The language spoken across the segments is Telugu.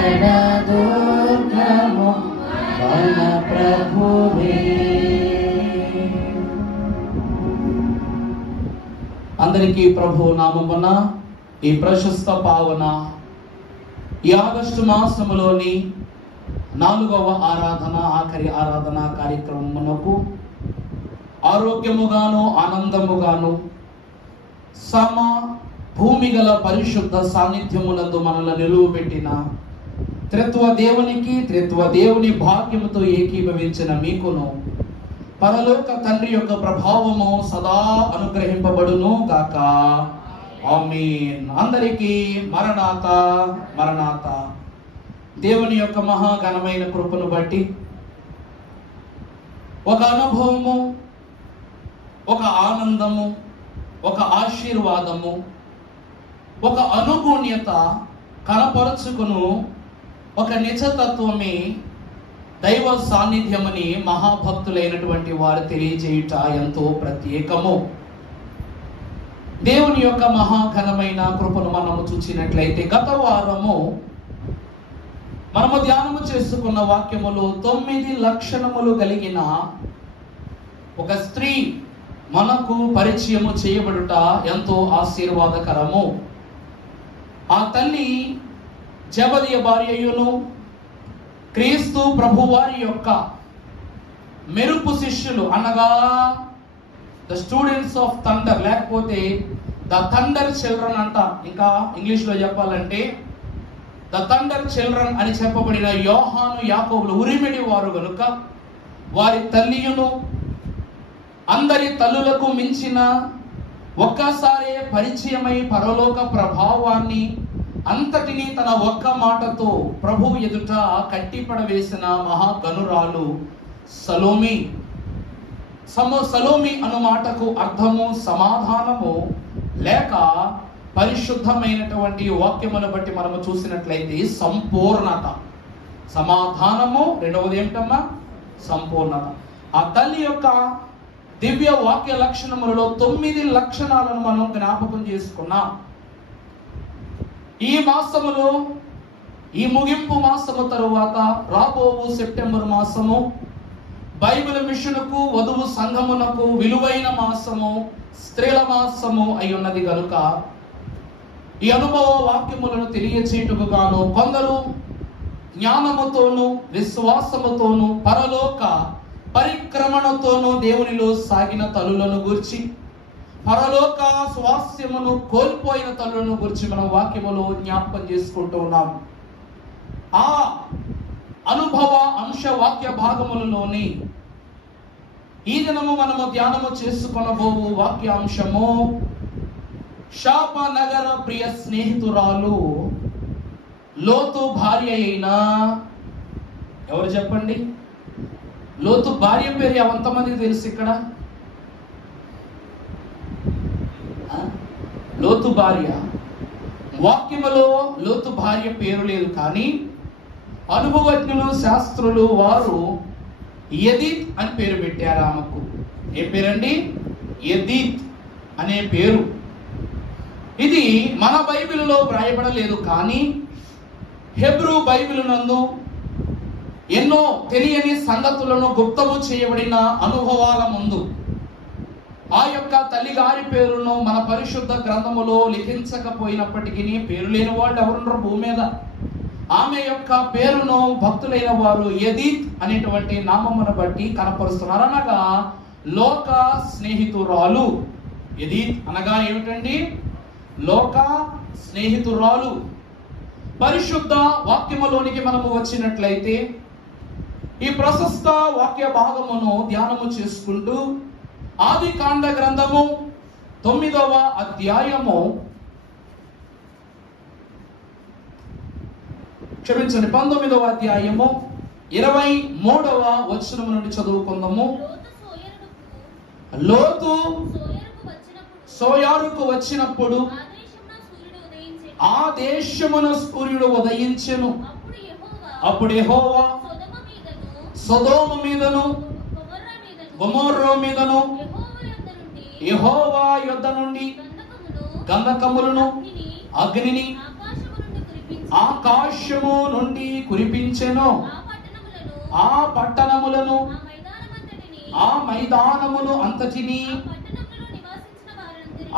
ఎక్కడ దుర్గము మన ప్రభువే. అందరికీ ప్రభు నామమున ఈ ప్రశస్త పావన ఈ ఆగస్టు మాసములోని 4వ ఆరాధన, ఆఖరి ఆరాధన కార్యక్రమమునకు ఆరోగ్యముగాను ఆనందముగాను సమ భూమి గల పరిశుద్ధ సాన్నిధ్యములందు మనల్ని నిలువబెట్టిన త్రిత్వ దేవునికి, త్రిత్వ దేవుని భాగ్యముతో ఏకీభవించిన మీకును పరలోక తండ్రి యొక్క ప్రభావము సదా అనుగ్రహింపబడును గాక. ఆమేన్. అందరికీ మరణాత మరణాత. దేవుని యొక్క మహాఘనమైన కృపను బట్టి ఒక అనుభవము, ఒక ఆనందము, ఒక ఆశీర్వాదము, ఒక అనుగుణ్యత కనపరుచుకును ఒక నిజతత్వమే దైవ సాన్నిధ్యమని మహాభక్తులైనటువంటి వారు తెలియజేయుట ఎంతో ప్రత్యేకము. దేవుని యొక్క మహాఘనమైన కృపను మనము చూసినట్లయితే గత వారము మనము ధ్యానము చేసుకున్న వాక్యములు 9 లక్షణములు కలిగిన ఒక స్త్రీ మనకు పరిచయము చేయబడుట ఎంతో ఆశీర్వాదకరము. ఆ తల్లి జెబెదయి భార్యయును క్రీస్తు ప్రభువారి యొక్క మెరుపు శిష్యులు అనగా ద స్టూడెంట్స్ ఆఫ్ థండర్, లేకపోతే ద థండర్ చిల్డ్రన్ అంట. ఇంకా ఇంగ్లీష్ లో చెప్పాలంటే ద థండర్ చిల్డ్రన్ అని చెప్పబడిన యోహాను యాకోబులు ఉరిమిడి వారు గనుక వారి తల్లియును అందరి తల్లులకు మించిన ఒక్కసారే పరిచయమై పరలోక ప్రభావాన్ని అంతటినీ తన ఒక్క మాటతో ప్రభు ఎదుట కట్టిపడవేసిన మహాగనురాలు సలోమి. సలోమి అను మాటకు అర్థము సమాధానము లేక పరిశుద్ధమైనటువంటి వాక్యమును బట్టి మనము చూసినట్లయితే సంపూర్ణత. సమాధానము, రెండవది ఏమిటమ్మా? సంపూర్ణత. ఆ తల్లి యొక్క దివ్య వాక్య లక్షణములలో 9 లక్షణాలను మనం జ్ఞాపకం చేసుకున్నాం. ఈ మాసములో, ఈ ముగింపు మాసము తరువాత రాబోవు సెప్టెంబర్ మాసము బైబిల్ మిషన్కు, వధువు సంఘమునకు విలువైన మాసము, స్త్రీల మాసము అయి ఉన్నది కనుక ఈ అనుభవ వాక్యములను తెలియచేయుటకు గాను కొందరు జ్ఞానముతోను విశ్వాసముతోను పరలోక పరిక్రమణతోను దేవునిలో సాగిన తల్లులను గురించి, పరలోక స్వాస్యమును కోల్పోయిన తల్లులను గురించి మనం వాక్యములో జ్ఞాపకం చేసుకుంటూ ఉన్నాం. ఆ అనుభవ అంశ వాక్య భాగములలోని ఈ దినము మనము ధ్యానము చేసుకొనబోవు వాక్యాంశము శాప నగర ప్రియ స్నేహితురాలు లోతు భార్య అయిన, ఎవరు చెప్పండి? లోతు భార్య పేరు ఎంతమందికి తెలుసు ఇక్కడ? లోతు భార్య వాక్యములో లోతు భార్య పేరు లేదు, కానీ అనుభవజ్ఞులు, శాస్త్రులు వారు యదీత్ అని పేరు పెట్టారు ఆమెకు. ఏ పేరండి? యదీత్ అనే పేరు. ఇది మన బైబిల్లో వ్రాయబడలేదు, కానీ హెబ్రూ బైబిల్ నందు ఎన్నో తెలియని సంగతులను గుప్తము చేయబడిన అనుభవాల ముందు ఆ యొక్క తల్లిగారి పేరును మన పరిశుద్ధ గ్రంథములో లిఖించకపోయినప్పటికీ, పేరు లేని వాళ్ళు ఎవరున్నారు భూమి మీద? ఆమె యొక్క పేరును భక్తులైన వారు యదీత్ అనేటువంటి నామమును బట్టి కనపరుస్తున్నారు. అనగా లోక స్నేహితురాలు. యదీత్ అనగా ఏమిటండి? లోక స్నేహితురాలు. పరిశుద్ధ వాక్యములోనికి మనము వచ్చినట్లయితే ఈ ప్రశస్త వాక్య భాగమును ధ్యానము చేసుకుంటూ ఆది కాండ గ్రంథము 9వ అధ్యాయము, క్షమించండి 19వ అధ్యాయము 23వ వచనము నుండి చదువుకుందాము. లోతు సోయారుకు వచ్చినప్పుడు ఆ దేశమున సూర్యుడు ఉదయించెను. అప్పుడు యెహోవా సొదొమ మీదను గొమొర్రా మీదను యెహోవా యొద్ద నుండి గంధకములను అగ్నిని ఆకాశము నుండి కురిపించెను. ఆ పట్టణములను ఆ మైదానమును అంతటిని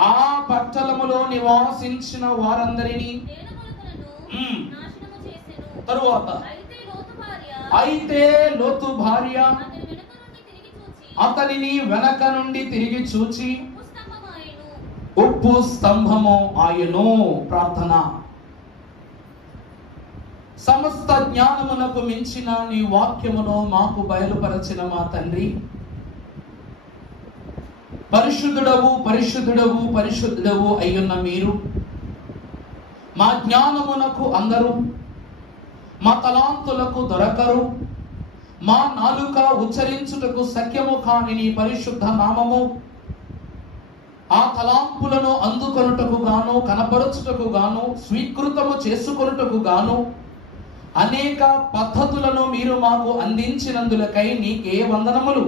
ఆ పట్టణములో నివాసించిన వారందరినీ తరువాత అయితే లోతు భార్య అతనిని వెనక నుండి తిరిగి చూచి ఉప్పు స్తంభము ఆయను. ప్రార్థన. సమస్త జ్ఞానమునకు మించిన నీ వాక్యమును మాకు బయలుపరచిన మా తండ్రి, పరిశుద్ధుడవు పరిశుద్ధుడవు పరిశుద్ధుడవు అయ్యున్న మీరు మా జ్ఞానమునకు అందరూ, మా తలాంతులకు దొరకరు, మా నాలుక ఉచ్చరించుటకు సఖ్యము కాని నీ పరిశుద్ధ నామము ఆ తలాంపులను అందుకొనుటకు గాను, కనపరచుటకు గాను, స్వీకృతము చేసుకొనుటకు గాను అనేక పద్ధతులను మీరు మాకు అందించినందులకై నీకే వందనములు.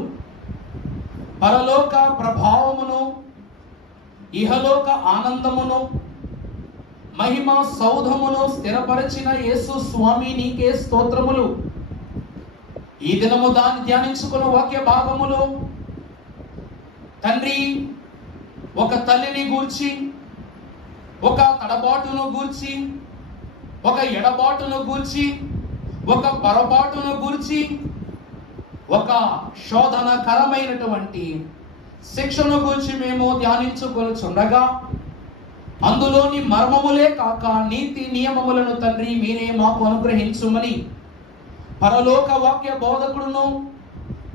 పరలోక ప్రభావమును, ఇహలోక ఆనందమును, మహిమ సౌధమును స్థిరపరిచిన యేసు స్వామి నీకే స్తోత్రములు. ఈ దినము దాన్ని ధ్యానించుకున్న వాక్య భాగములు తండ్రి, ఒక తల్లిని గూర్చి, ఒక తడబాటును గూర్చి, ఒక ఎడబాటును గూర్చి, ఒక పొరపాటును గూర్చి, ఒక శోధనకరమైనటువంటి శిక్షను గూర్చి మేము ధ్యానించుకొనుచుండగా అందులోని మర్మములే కాక నీతి నియమములను తండ్రి మీరే మాకు అనుగ్రహించుమని పరలోక వాక్య బోధకుడును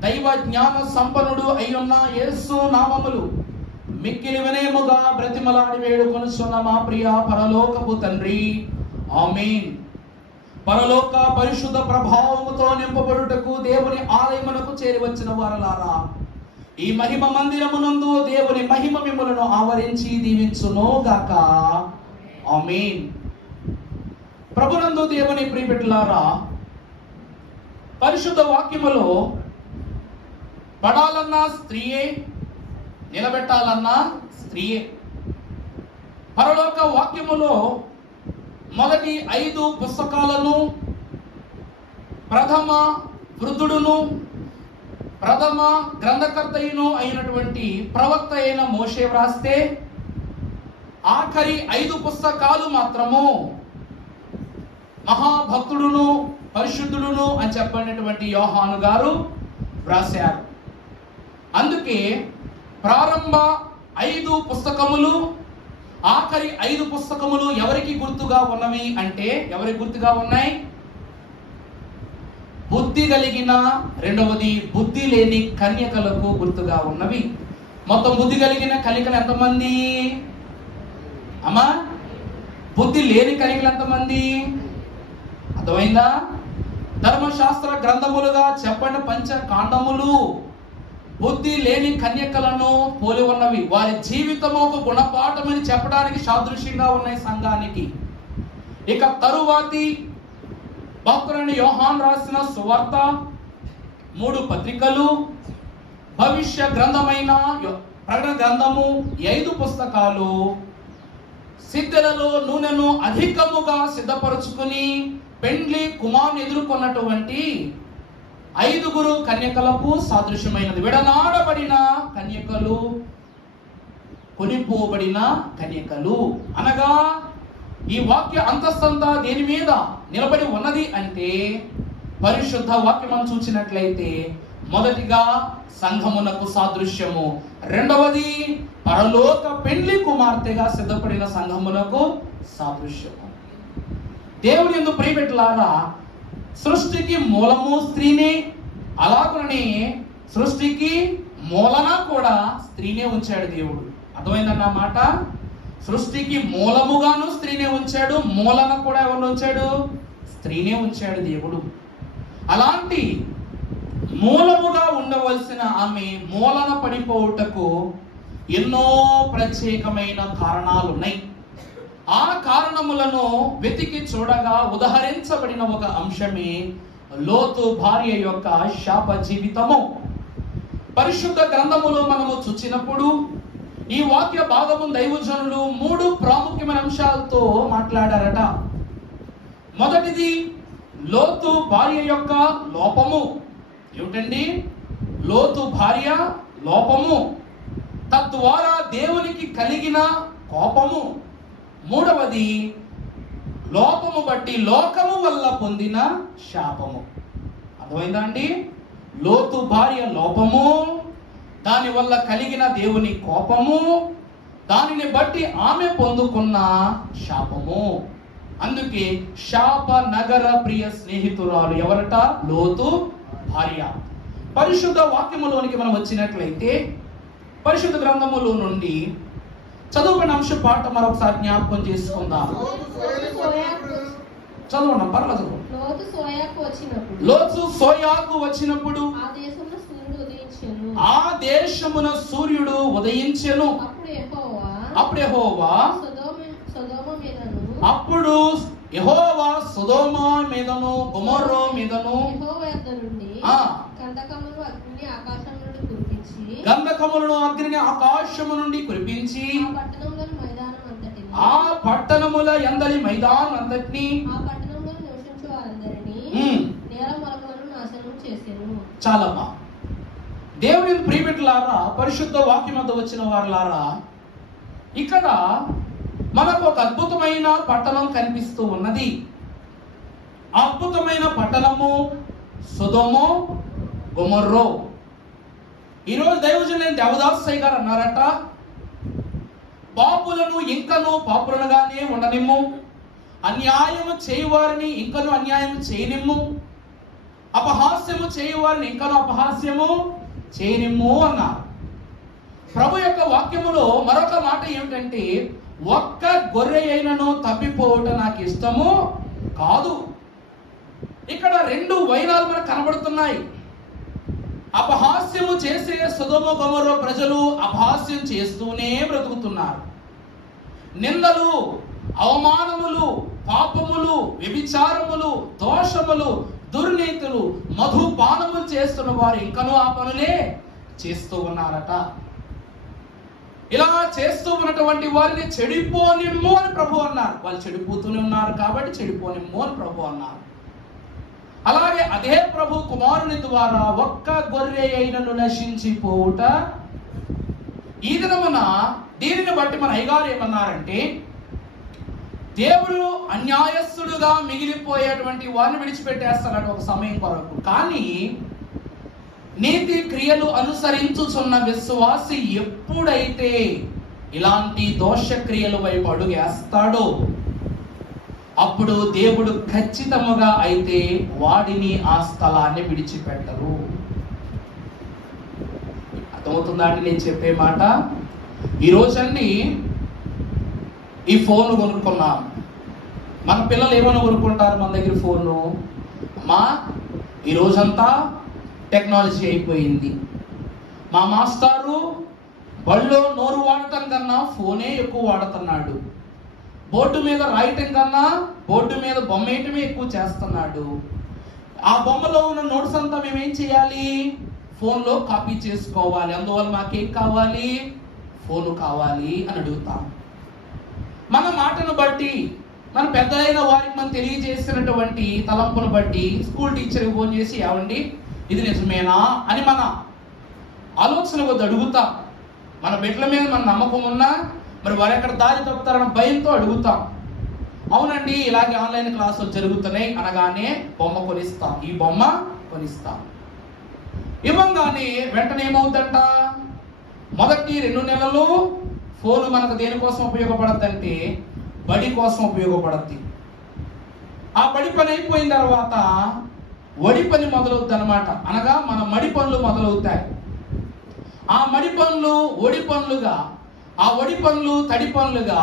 దైవ జ్ఞాన సంపన్నుడు అయ్యున్న యేసు నామములు మిక్కిలి వినయముగా బ్రతిమలాడి వేడుకొనుచున్న మా ప్రియ పరలోకపు తండ్రి, ఆమేన్. పరలోక పరిశుద్ధ ప్రభావముతో నింపబడుటకు దేవుని ఆలయమునకు చేరి వచ్చిన వారలారా, ఈ మహిమ మందిరమునందు దేవుని మహిమ మిమ్ములను ఆవరించి దీవించును గాక. ఆమేన్. ప్రభునందు దేవుని ప్రియబిడ్డలారా, పరిశుద్ధ వాక్యములో పడాలన్నా స్త్రీయే, నిలబెట్టాలన్నా స్త్రీయే. పరలోక వాక్యములో మొదటి 5 పుస్తకాలను ప్రథమ వృద్ధుడును ప్రథమ గ్రంథకర్తయును అయినటువంటి ప్రవక్త అయిన మోషే వ్రాస్తే, ఆఖరి 5 పుస్తకాలు మాత్రము మహాభక్తుడును పరిశుద్ధుడును అని చెప్పినటువంటి యోహాను గారు వ్రాశారు. అందుకే ప్రారంభ 5 పుస్తకములు, ఆఖరి 5 పుస్తకములు ఎవరికి గుర్తుగా ఉన్నవి అంటే, ఎవరికి గుర్తుగా ఉన్నాయి? బుద్ధి కలిగిన, రెండవది బుద్ధి లేని కన్యకలకు గుర్తుగా ఉన్నవి. మొత్తం బుద్ధి కలిగిన కన్యకలు ఎంతమంది అమ్మా? బుద్ధి లేని కన్యకలు ఎంతమంది? అర్థమైందా? ధర్మశాస్త్ర గ్రంథములుగా చెప్పండి, పంచకాండములు బుద్ధి లేని కన్యకలను పోలి ఉన్నవి. వారి జీవితము ఒక గుణపాఠమని చెప్పడానికి సాదృశ్యంగా ఉన్నాయి సంఘానికి. ఇక తరువాతి భక్తుడైన యోహాను రాసిన సువార్త, 3 పత్రికలు, భవిష్య గ్రంథమైన ప్రకటన గ్రంథము, 5 పుస్తకాలు సిద్ధులలో నూనెను అధికముగా సిద్ధపరుచుకుని పెండ్లి కుమారుని ఎదుర్కొన్నటువంటి 5 కన్యకలకు సాదృశ్యమైనది. విడనాడబడిన కన్యకలు, కొనిపోబడిన కన్యకలు. అనగా ఈ వాక్య అంతస్తంతా దేని మీద నిలబడి ఉన్నది అంటే, పరిశుద్ధ వాక్యం చూసినట్లయితే మొదటిగా సంఘమునకు సాదృశ్యము, రెండవది పరలోక పెండ్లి కుమార్తెగా సిద్ధపడిన సంఘమునకు సాదృశ్యము. దేవుని యందు ప్రియబిడ్డలారా, సృష్టికి మూలము స్త్రీనే, అలాగనే సృష్టికి మూలన కూడా స్త్రీనే ఉంచాడు దేవుడు. అర్థమైందన్న మాట? సృష్టికి మూలముగాను స్త్రీనే ఉంచాడు, మూలన కూడా ఎవరు ఉంచాడు? స్త్రీనే ఉంచాడు దేవుడు. అలాంటి మూలముగా ఉండవలసిన ఆమె మూలన పడిపోవుటకు ఎన్నో ప్రత్యేకమైన కారణాలు ఉన్నాయి. ఆ కారణములను వెతికి చూడగా ఉదహరించబడిన ఒక అంశమే లోతు భార్య యొక్క శాప జీవితము. పరిశుద్ధ గ్రంథములో మనము చూచినప్పుడు ఈ వాక్య భాగము దైవజనులు 3 ప్రాముఖ్యమైన అంశాలతో మాట్లాడారట. మొదటిది లోతు భార్య యొక్క లోపము. ఏమిటండి? లోతు భార్య లోపము, తద్వారా దేవునికి కలిగిన కోపము. మూడవది లోపము బట్టి లోకము వల్ల పొందిన శాపము. అర్థమైందా అండి? లోతు భార్య లోపము, దాని వల్ల కలిగిన దేవుని కోపము, దానిని బట్టి ఆమె పొందుకున్న శాపము. అందుకే శాప నగర ప్రియ స్నేహితురాలు ఎవరట? లోతు భార్య. పరిశుద్ధ వాక్యములోనికి మనం వచ్చినట్లయితే పరిశుద్ధ గ్రంథములో నుండి చదువుకున్న అంశ పాట మరొకసారి జ్ఞాపకం చేసుకుందాం. చదవండి, పర్లేదు. లోతు సోయాకు వచ్చినప్పుడు ఆ దేశమున సూర్యుడు ఉదయించెను. అప్పుడు యెహోవా సొదొమ మీదను గొమొర్రా మీదను గంధకములను అగ్నిని ఆకాశము నుండి కురిపించి ఆ పట్టణముల యందలి మైదానం అంతటిని చాలమ్మా. దేవుని ప్రియబిడ్డలారా, పరిశుద్ధ వాక్యం వద్ద వచ్చిన వారులారా, ఇక్కడ మనకు ఒక అద్భుతమైన పట్టణం కనిపిస్తూ ఉన్నది. ఆ అద్భుతమైన పట్టణము సొదొమ గొమొర్రా. ఈరోజు దైవజనులైన దేవదాసయ్య గారు అన్నారట, పాపులను ఇంకను పాపులనుగానే ఉండనిమ్ము, అన్యాయము చేయువారిని ఇంకను అన్యాయము చేయనిమ్ము, అపహాస్యము చేయువారిని ఇంకను అపహాస్యము చేయనిమ్ము అన్నారు. ప్రభు యొక్క వాక్యములో మరొక మాట ఏమిటంటే, ఒక్క గొర్రె అయినను తప్పిపోవట నాకు ఇష్టము కాదు. ఇక్కడ రెండు వైనాలు మనకు కనబడుతున్నాయి. అపహాస్యము చేసే సొదొమ గొమొర్రా ప్రజలు అపహాస్యం చేస్తూనే బ్రతుకుతున్నారు. నిందలు, అవమానములు, పాపములు, వ్యభిచారములు, దోషములు, దుర్నీతులు, మధుపానములు చేస్తున్న వారు ఇంకనూ ఆ పనులే చేస్తూ ఉన్నారట. ఇలా చేస్తూ ఉన్నటువంటి వారిని చెడిపోనిమ్ము అని ప్రభు అన్నారు. వాళ్ళు చెడిపోతూనే ఉన్నారు కాబట్టి చెడిపోనిమ్ము అని ప్రభు అన్నారు. అలాగే అదే ప్రభు కుమారుని ద్వారా ఒక్క గొర్రె అయినను నశించిపోవుట ఈ దినమున. దీనిని బట్టి మన అయ్యగారు ఏమన్నారంటే, దేవుడు అన్యాయస్తుడుగా మిగిలిపోయేటువంటి వారిని విడిచిపెట్టేస్తాడు ఒక సమయం కొరకు. కానీ నీతి క్రియలు అనుసరించుచున్న విశ్వాసి ఎప్పుడైతే ఇలాంటి దోష క్రియల వైపు అడుగేస్తాడో అప్పుడు దేవుడు ఖచ్చితముగా అయితే వాడిని ఆ స్థలాన్ని విడిచిపెట్టరు. అర్థమవుతుందా అండి నేను చెప్పే మాట? ఈరోజండి ఈ ఫోన్ కొనుక్కున్నాం. మన పిల్లలు ఏమైనా కొనుక్కుంటారు మన దగ్గర ఫోను? అమ్మా ఈ రోజంతా టెక్నాలజీ అయిపోయింది. మా మాస్టారు బళ్ళో నోరు వాడటం కన్నా ఫోనే ఎక్కువ వాడుతున్నాడు. బోర్డు మీద రాయటం కన్నా బోర్డు మీద బొమ్మ వేయటమే ఎక్కువ చేస్తున్నాడు. ఆ బొమ్మలో ఉన్న నోట్స్ అంతా మేమేం చేయాలి? ఫోన్లో కాపీ చేసుకోవాలి. అందువల్ల మాకేం కావాలి? ఫోను కావాలి అని అడుగుతాం. మన మాటను బట్టి, మన పెద్ద అయిన వారికి మనం తెలియజేసినటువంటి తలంపును బట్టి స్కూల్ టీచర్కి ఫోన్ చేసి, ఏమండి ఇది నిజమేనా అని మన ఆలోచన కొద్ది అడుగుతాం. మన బిడ్డల మీద మన నమ్మకం ఉన్నా మరి వారు ఎక్కడ దారి తప్పుతారన్న భయంతో అడుగుతాం. అవునండి ఇలాగే ఆన్లైన్ క్లాసులు జరుగుతున్నాయి అనగానే బొమ్మ కొనిస్తాం, ఈ బొమ్మ కొనిస్తాం. ఇవ్వంగానే వెంటనే ఏమవుతుందంట, మొదటి 2 నెలలు ఫోన్ మనకు దేనికోసం ఉపయోగపడద్దంటే బడి కోసం ఉపయోగపడద్ది. ఆ బడి పని అయిపోయిన తర్వాత వడి పని మొదలవుద్ది అనమాట. అనగా మన మడి పనులు మొదలవుతాయి. ఆ మడి పనులు ఒడి పనులుగా, ఆ ఒడి పనులు తడి పనులుగా,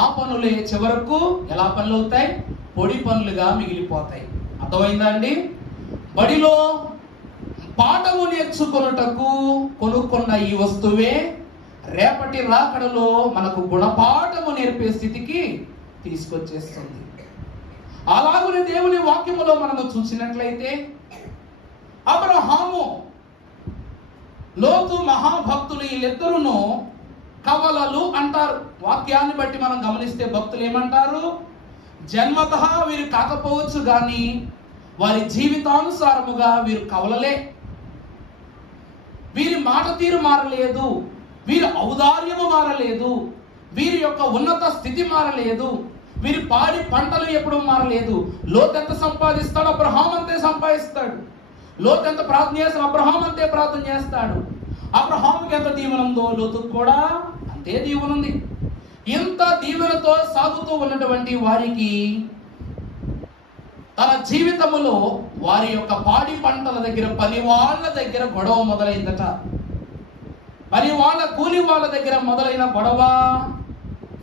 ఆ పనులే చివరకు ఎలా పనులు అవుతాయి? పొడి పనులుగా మిగిలిపోతాయి. అర్థమైందా అండి? బడిలో పాఠము నేర్చుకొనుటకు కొనుక్కున్న ఈ వస్తువే రేపటి రాకడలో మనకు గుణపాఠము నేర్పే స్థితికి తీసుకొచ్చేస్తుంది. అలాగనే దేవుని వాక్యములో మనము చూసినట్లయితే అబ్రహాము, లోతు మహాభక్తులు వీళ్ళిద్దరును కవలలు అంటారు. వాక్యాన్ని బట్టి మనం గమనిస్తే భక్తులు ఏమంటారు? జన్మతః వీరు కాకపోవచ్చు కానీ వారి జీవితానుసారముగా వీరు కవలలే. వీరి మాట తీరు మారలేదు, వీరి ఔదార్యము మారలేదు, వీరి యొక్క ఉన్నత స్థితి మారలేదు, వీరి పాడి పంటలు ఎప్పుడు మారలేదు. లోతు ఎంత సంపాదిస్తాడు, అబ్రహాం అంతే సంపాదిస్తాడు. లోతు ఎంత ప్రార్థన చేస్తాడు, అబ్రహాం అంతే ప్రార్థన చేస్తాడు. అబ్రహాముకి ఎంత దీవెన ఉందో లోతుకు కూడా అంతే దీవెన ఉంది. ఇంత దీవెనతో సాగుతూ ఉన్నటువంటి వారికి తన జీవితములో వారి యొక్క పాడి పంటల దగ్గర, పని వాళ్ళ దగ్గర గొడవ మొదలైందట. పని వాళ్ళ, కూలి వాళ్ళ దగ్గర మొదలైన గొడవ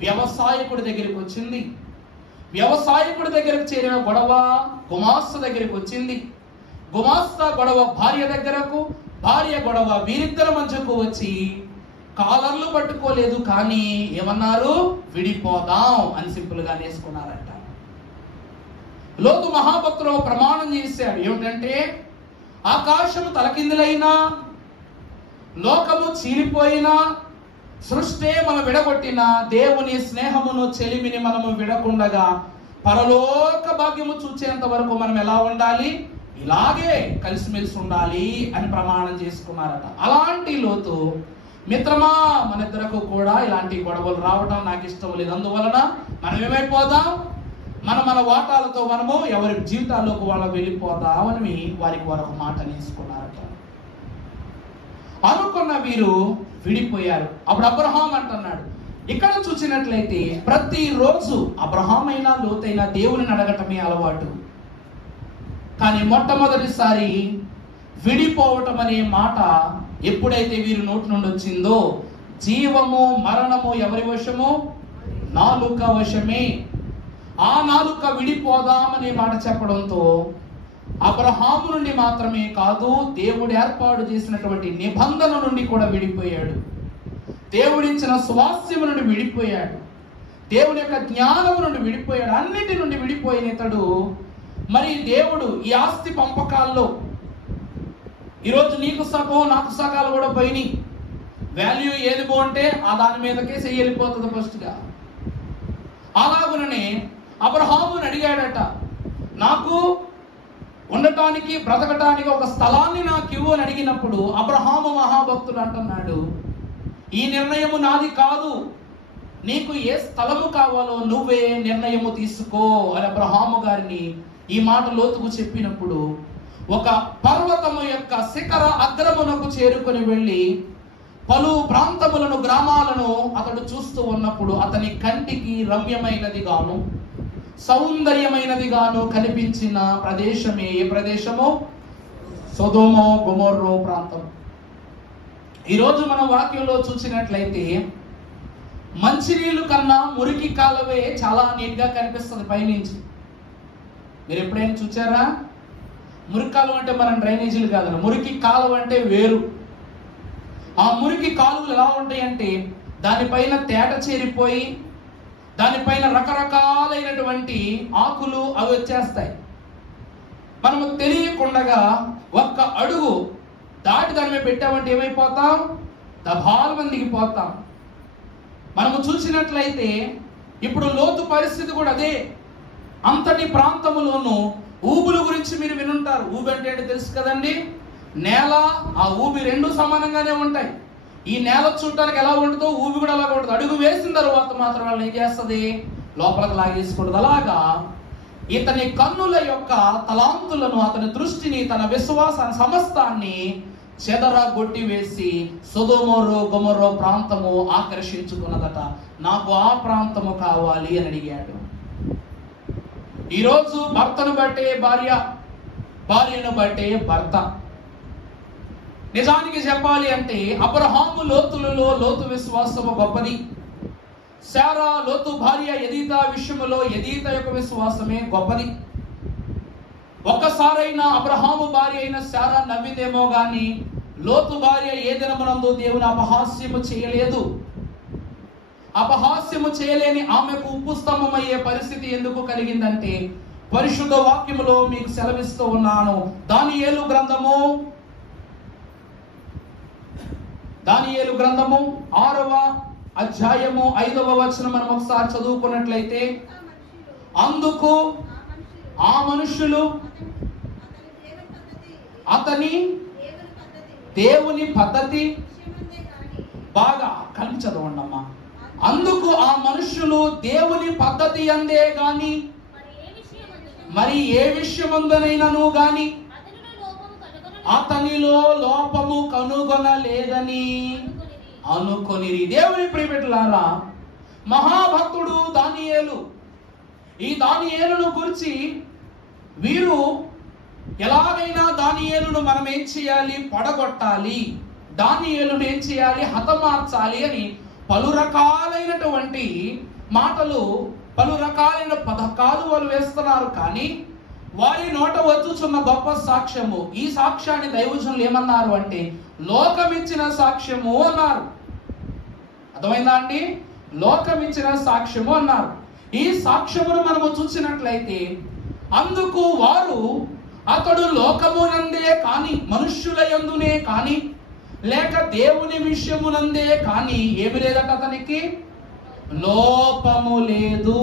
వ్యవసాయకుడి దగ్గరికి వచ్చింది. వ్యవసాయకుడి దగ్గరకు చేరిన గొడవ గుమాస్తా దగ్గరికి వచ్చింది. గుమాస్తా గొడవ భార్య దగ్గరకు, భార్య గొడవ వీరిద్దరి మధ్యకు వచ్చి కాలర్లు పట్టుకోలేదు కానీ ఏమన్నారు, విడిపోదాం అని సింపుల్ గా నేసుకున్నారట. లోతు మహాభక్తుడు ప్రమాణం చేశాడు ఏమిటంటే, ఆకాశము తలకిందులైనా, లోకము చీలిపోయినా, సృష్టి మనం విడగొట్టిన దేవుని స్నేహమును చెలిమిని మనము విడకుండగా పరలోక భాగ్యము చూచేంత వరకు మనం ఎలా ఉండాలి, ఇలాగే కలిసిమెలిసి ఉండాలి అని ప్రమాణం చేసుకున్నారట. అలాంటి లోతు, మిత్రమా మన ఇద్దరకు కూడా ఇలాంటి గొడవలు రావడం నాకు ఇష్టం లేదు, అందువలన మనం ఏమైపోదాం, మన వాటాలతో మనము ఎవరి జీవితాల్లోకి వాళ్ళ వెళ్ళిపోదామని వారికి వారొక మాట నేర్చుకున్నారట. అనుకున్న వీరు విడిపోయారు. అప్పుడు అబ్రహాం అంటున్నాడు, ఇక్కడ చూసినట్లయితే ప్రతిరోజు అబ్రహాం అయినా లోతైనా దేవుని అడగటమే అలవాటు. కానీ మొట్టమొదటిసారి విడిపోవటం అనే మాట ఎప్పుడైతే వీరి నోటి నుండి వచ్చిందో, జీవము మరణము ఎవరి వశము, నాలుక వశమే. ఆ నాలుక విడిపోదామనే మాట చెప్పడంతో అబ్రహాము నుండి మాత్రమే కాదు, దేవుడు ఏర్పాటు చేసినటువంటి నిబంధన నుండి కూడా విడిపోయాడు. దేవుడిచ్చిన స్వాస్థ్యము నుండి విడిపోయాడు. దేవుడి యొక్క జ్ఞానము నుండి విడిపోయాడు. అన్నిటి నుండి విడిపోయిన ఇతడు మరి దేవుడు ఈ ఆస్తి పంపకాల్లో ఈరోజు నీకు సగం నాకు సగాలు కూడా పోయినాయి. వాల్యూ ఏది బాగుంటే ఆ దాని మీదకే వెళ్ళిపోతుంది ఫస్ట్ గా. అలాగుననే అబ్రహాముని అడిగాడట, నాకు ఉండటానికి బ్రతకటానికి ఒక స్థలాన్ని నాకు ఇవ్వు అని అడిగినప్పుడు అబ్రహాము మహాభక్తుడు అంటున్నాడు, ఈ నిర్ణయము నాది కాదు, నీకు ఏ స్థలము కావాలో నువ్వే నిర్ణయము తీసుకో అని అబ్రహాము గారిని ఈ మాట లోతుకు చెప్పినప్పుడు ఒక పర్వతము యొక్క శిఖర అగ్రమునకు చేరుకొని వెళ్ళి పలు ప్రాంతములను, గ్రామాలను అతడు చూస్తూ ఉన్నప్పుడు అతని కంటికి రమ్యమైనది గాను సౌందర్యమైనది గాను కనిపించిన ప్రదేశమే ఏ ప్రదేశము, సొదొమ గొమొర్రా ప్రాంతం. ఈరోజు మనం వాక్యంలో చూసినట్లయితే మంచినీళ్ళు కన్నా మురికి కాలువే చాలా నీట్ గా కనిపిస్తుంది పైనుంచి. మీరు ఎప్పుడైనా చూచారా? మురికి కాలువ అంటే మనం డ్రైనేజీలు కాదు, మురికి కాలువ అంటే వేరు. ఆ మురికి కాలువలు ఎలా ఉంటాయి అంటే దానిపైన తేట చేరిపోయి దానిపైన రకరకాలైనటువంటి ఆకులు అవి వచ్చేస్తాయి. మనము తెలియకుండా ఒక్క అడుగు దాటి దాని మీద పెట్టామంటే ఏమైపోతాం, దబాల్ మందికి పోతాం. మనము చూసినట్లయితే ఇప్పుడు లోతు పరిస్థితి కూడా అదే. అంతటి ప్రాంతములోను ఊబుల గురించి మీరు వినుంటారు. ఊబి అంటే ఏంటి తెలుసు కదండి, నేల ఆ ఊబి రెండు సమానంగానే ఉంటాయి. ఈ నేల చూడటానికి ఎలా ఉంటుందో ఊబి కూడా అలాగే ఉంటుంది. అడుగు వేసిన తర్వాత మాత్రం వాళ్ళు ఏం చేస్తుంది, లోపలికి లాగేసుకుంటుంది. అలాగా ఇతని కన్నుల యొక్క తలాంతులను, అతని దృష్టిని, తన విశ్వాసాన్ని సమస్తాన్ని చెదరగొట్టి వేసి సొదొమ గొమొర్రా ప్రాంతము ఆకర్షించుకున్నదట. నాకు ఆ ప్రాంతము కావాలి అని అడిగాడు. ఈరోజు భర్తను బట్టే భార్య, భార్యను బట్టే భర్త. నిజానికి చెప్పాలి అంటే అబ్రహాము లోతులలో లోతు విశ్వాసము గొప్పది. శారా లోతు భార్య ఎదీత విషయములో ఎదీత యొక్క విశ్వాసమే గొప్పది. ఒక్కసారైనా అబ్రహాము భార్య అయిన శారా నవ్విదేమో గాని లోతు భార్య ఏ దినమునందు దేవుని అపహాస్యము చేయలేదు. అపహాస్యము చేయలేని ఆమెకు ఉప్పు స్తంభం అయ్యే పరిస్థితి ఎందుకు కలిగిందంటే పరిశుద్ధ వాక్యములో మీకు సెలవిస్తూ ఉన్నాను. దానియేలు గ్రంథము 6వ అధ్యాయము 5వ వచనం మనం ఒకసారి చదువుకున్నట్లయితే, అందుకు ఆ మనుష్యులు అతని దేవుని పద్ధతి బాగా కలిపి చదవండమ్మా. అందుకు ఆ మనుష్యులు దేవుని పద్ధతి అందే గాని మరి ఏ విషయమందునైనను గాని అతనిలో లోపము కనుగొనలేదని అనుకొనిరి. దేవుని ప్రియబిడ్డలారా, మహాభక్తుడు దానియేలు, ఈ దానియేలును గురించి వీరు ఎలాగైనా దానియేలును మనం ఏం చేయాలి, పడగొట్టాలి, దానియేలును ఏం చేయాలి, హతమార్చాలి అని పలు రకాలైనటువంటి మాటలు, పలు రకాలైన పథకాలు వాళ్ళు వేస్తున్నారు. కానీ వారి నోట వచ్చుచున్న గొప్ప సాక్ష్యము, ఈ సాక్ష్యాన్ని దైవజనులు ఏమన్నారు అంటే లోకమిచ్చిన సాక్ష్యము అన్నారు. అర్థమైందా అండి? లోకమిచ్చిన సాక్ష్యము అన్నారు. ఈ సాక్ష్యమును మనము చూసినట్లయితే అందుకు వారు అతడు లోకమునందే కాని మనుష్యుల యందునే కాని లేక దేవుని విషయమునందే కాని ఏమి లేదట, అతనికి లోపము లేదు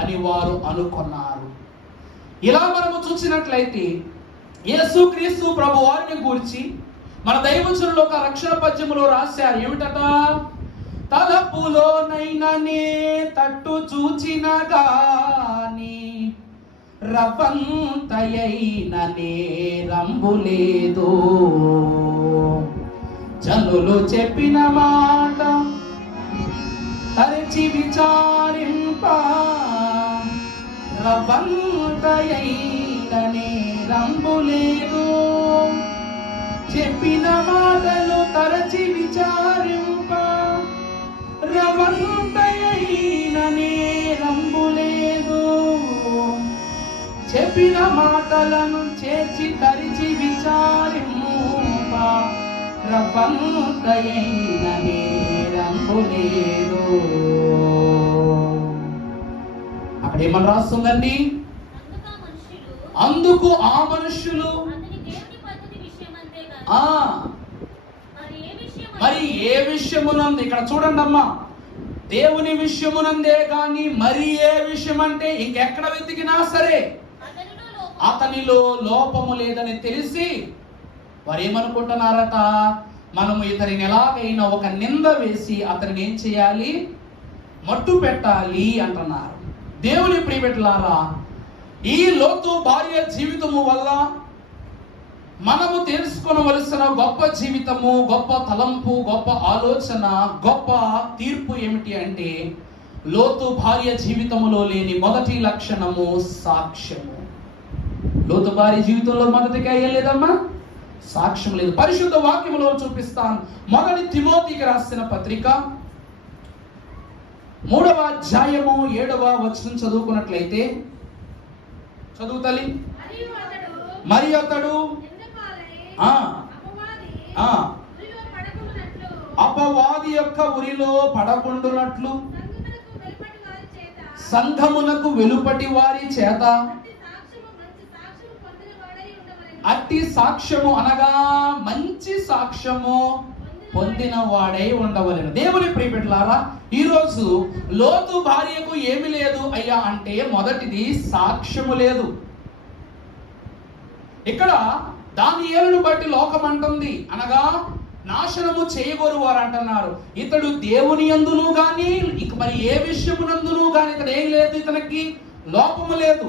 అని వారు అనుకున్నారు. ఇలా మనము చూసినట్లయితే యేసుక్రీస్తు ప్రభు వారిని గురించి మన దైవజనులు ఒక రక్షణ పద్యములో రాశారు. ఏమిటట? తలపులోనైననే తట్టు చూచిన గాని రవంతయైననే రంబు లేదు, జనులు చెప్పిన మాట తరచి విచారింప రవంతయైననే రంబు లేదు, చెప్పిన మాటలు తరచి విచారింప రవంతయైననే రంబు లేదు, చెప్పిన మాటలను చేర్చి తరిచి విచారింప రవంతయైననే రంబు లేదు. అక్కడ ఏమని రాస్తుందండి? అందుకు ఆ మనుష్యులు మరి ఏ విషయమునందు, ఇక్కడ చూడండి అమ్మా, దేవుని విషయమునందే గాని మరి ఏ విషయం అంటే ఇంకెక్కడ వెతికినా సరే అతనిలో లోపము లేదని తెలిసి వారు ఏమనుకుంటున్నారట, మనము ఇతనిని ఎలాగైనా ఒక నింద వేసి అతనిని ఏం చేయాలి, మట్టు పెట్టాలి అంటున్నారు. దేవుని ప్రియబిడ్డలారా, ఈ లోతు భార్య జీవితము వల్ల మనము తెలుసుకోవలసిన గొప్ప జీవితము, గొప్ప తలంపు, గొప్ప ఆలోచన, గొప్ప తీర్పు ఏమిటి అంటే లోతు భార్య జీవితములో లేని మొదటి లక్షణము సాక్ష్యము. లోతు భార్య జీవితంలో మొదటిగా ఏం లేదమ్మా, సాక్ష్యం లేదు. పరిశుద్ధ వాక్యములో చూపిస్తాను. మొదటి తిమోతికి రాసిన పత్రిక 3వ అధ్యాయము 7వ వచనం చదువుకున్నట్లయితే, చదువు తల్లి. మరి అతడు అపవాది యొక్క ఉరిలో పడకుండునట్లు సంఘమునకు వెలుపటి వారి చేత అట్టి సాక్ష్యము అనగా మంచి సాక్ష్యము పొందిన వాడై ఉండవలెను. దేవుని ప్రియబిడ్డలారా, ఈరోజు లోతు భార్యకు ఏమి లేదు అయ్యా అంటే మొదటిది సాక్ష్యము లేదు. ఇక్కడ దానియేలును బట్టి లోకం అంటుంది, అనగా నాశనము చేయగోరు వారు అంటున్నారు. ఇతడు దేవుని యందును గాని ఇక మరి ఏ విషయమునందును గాని ఇతడు ఏం లేదు, ఇతనికి లోపము లేదు.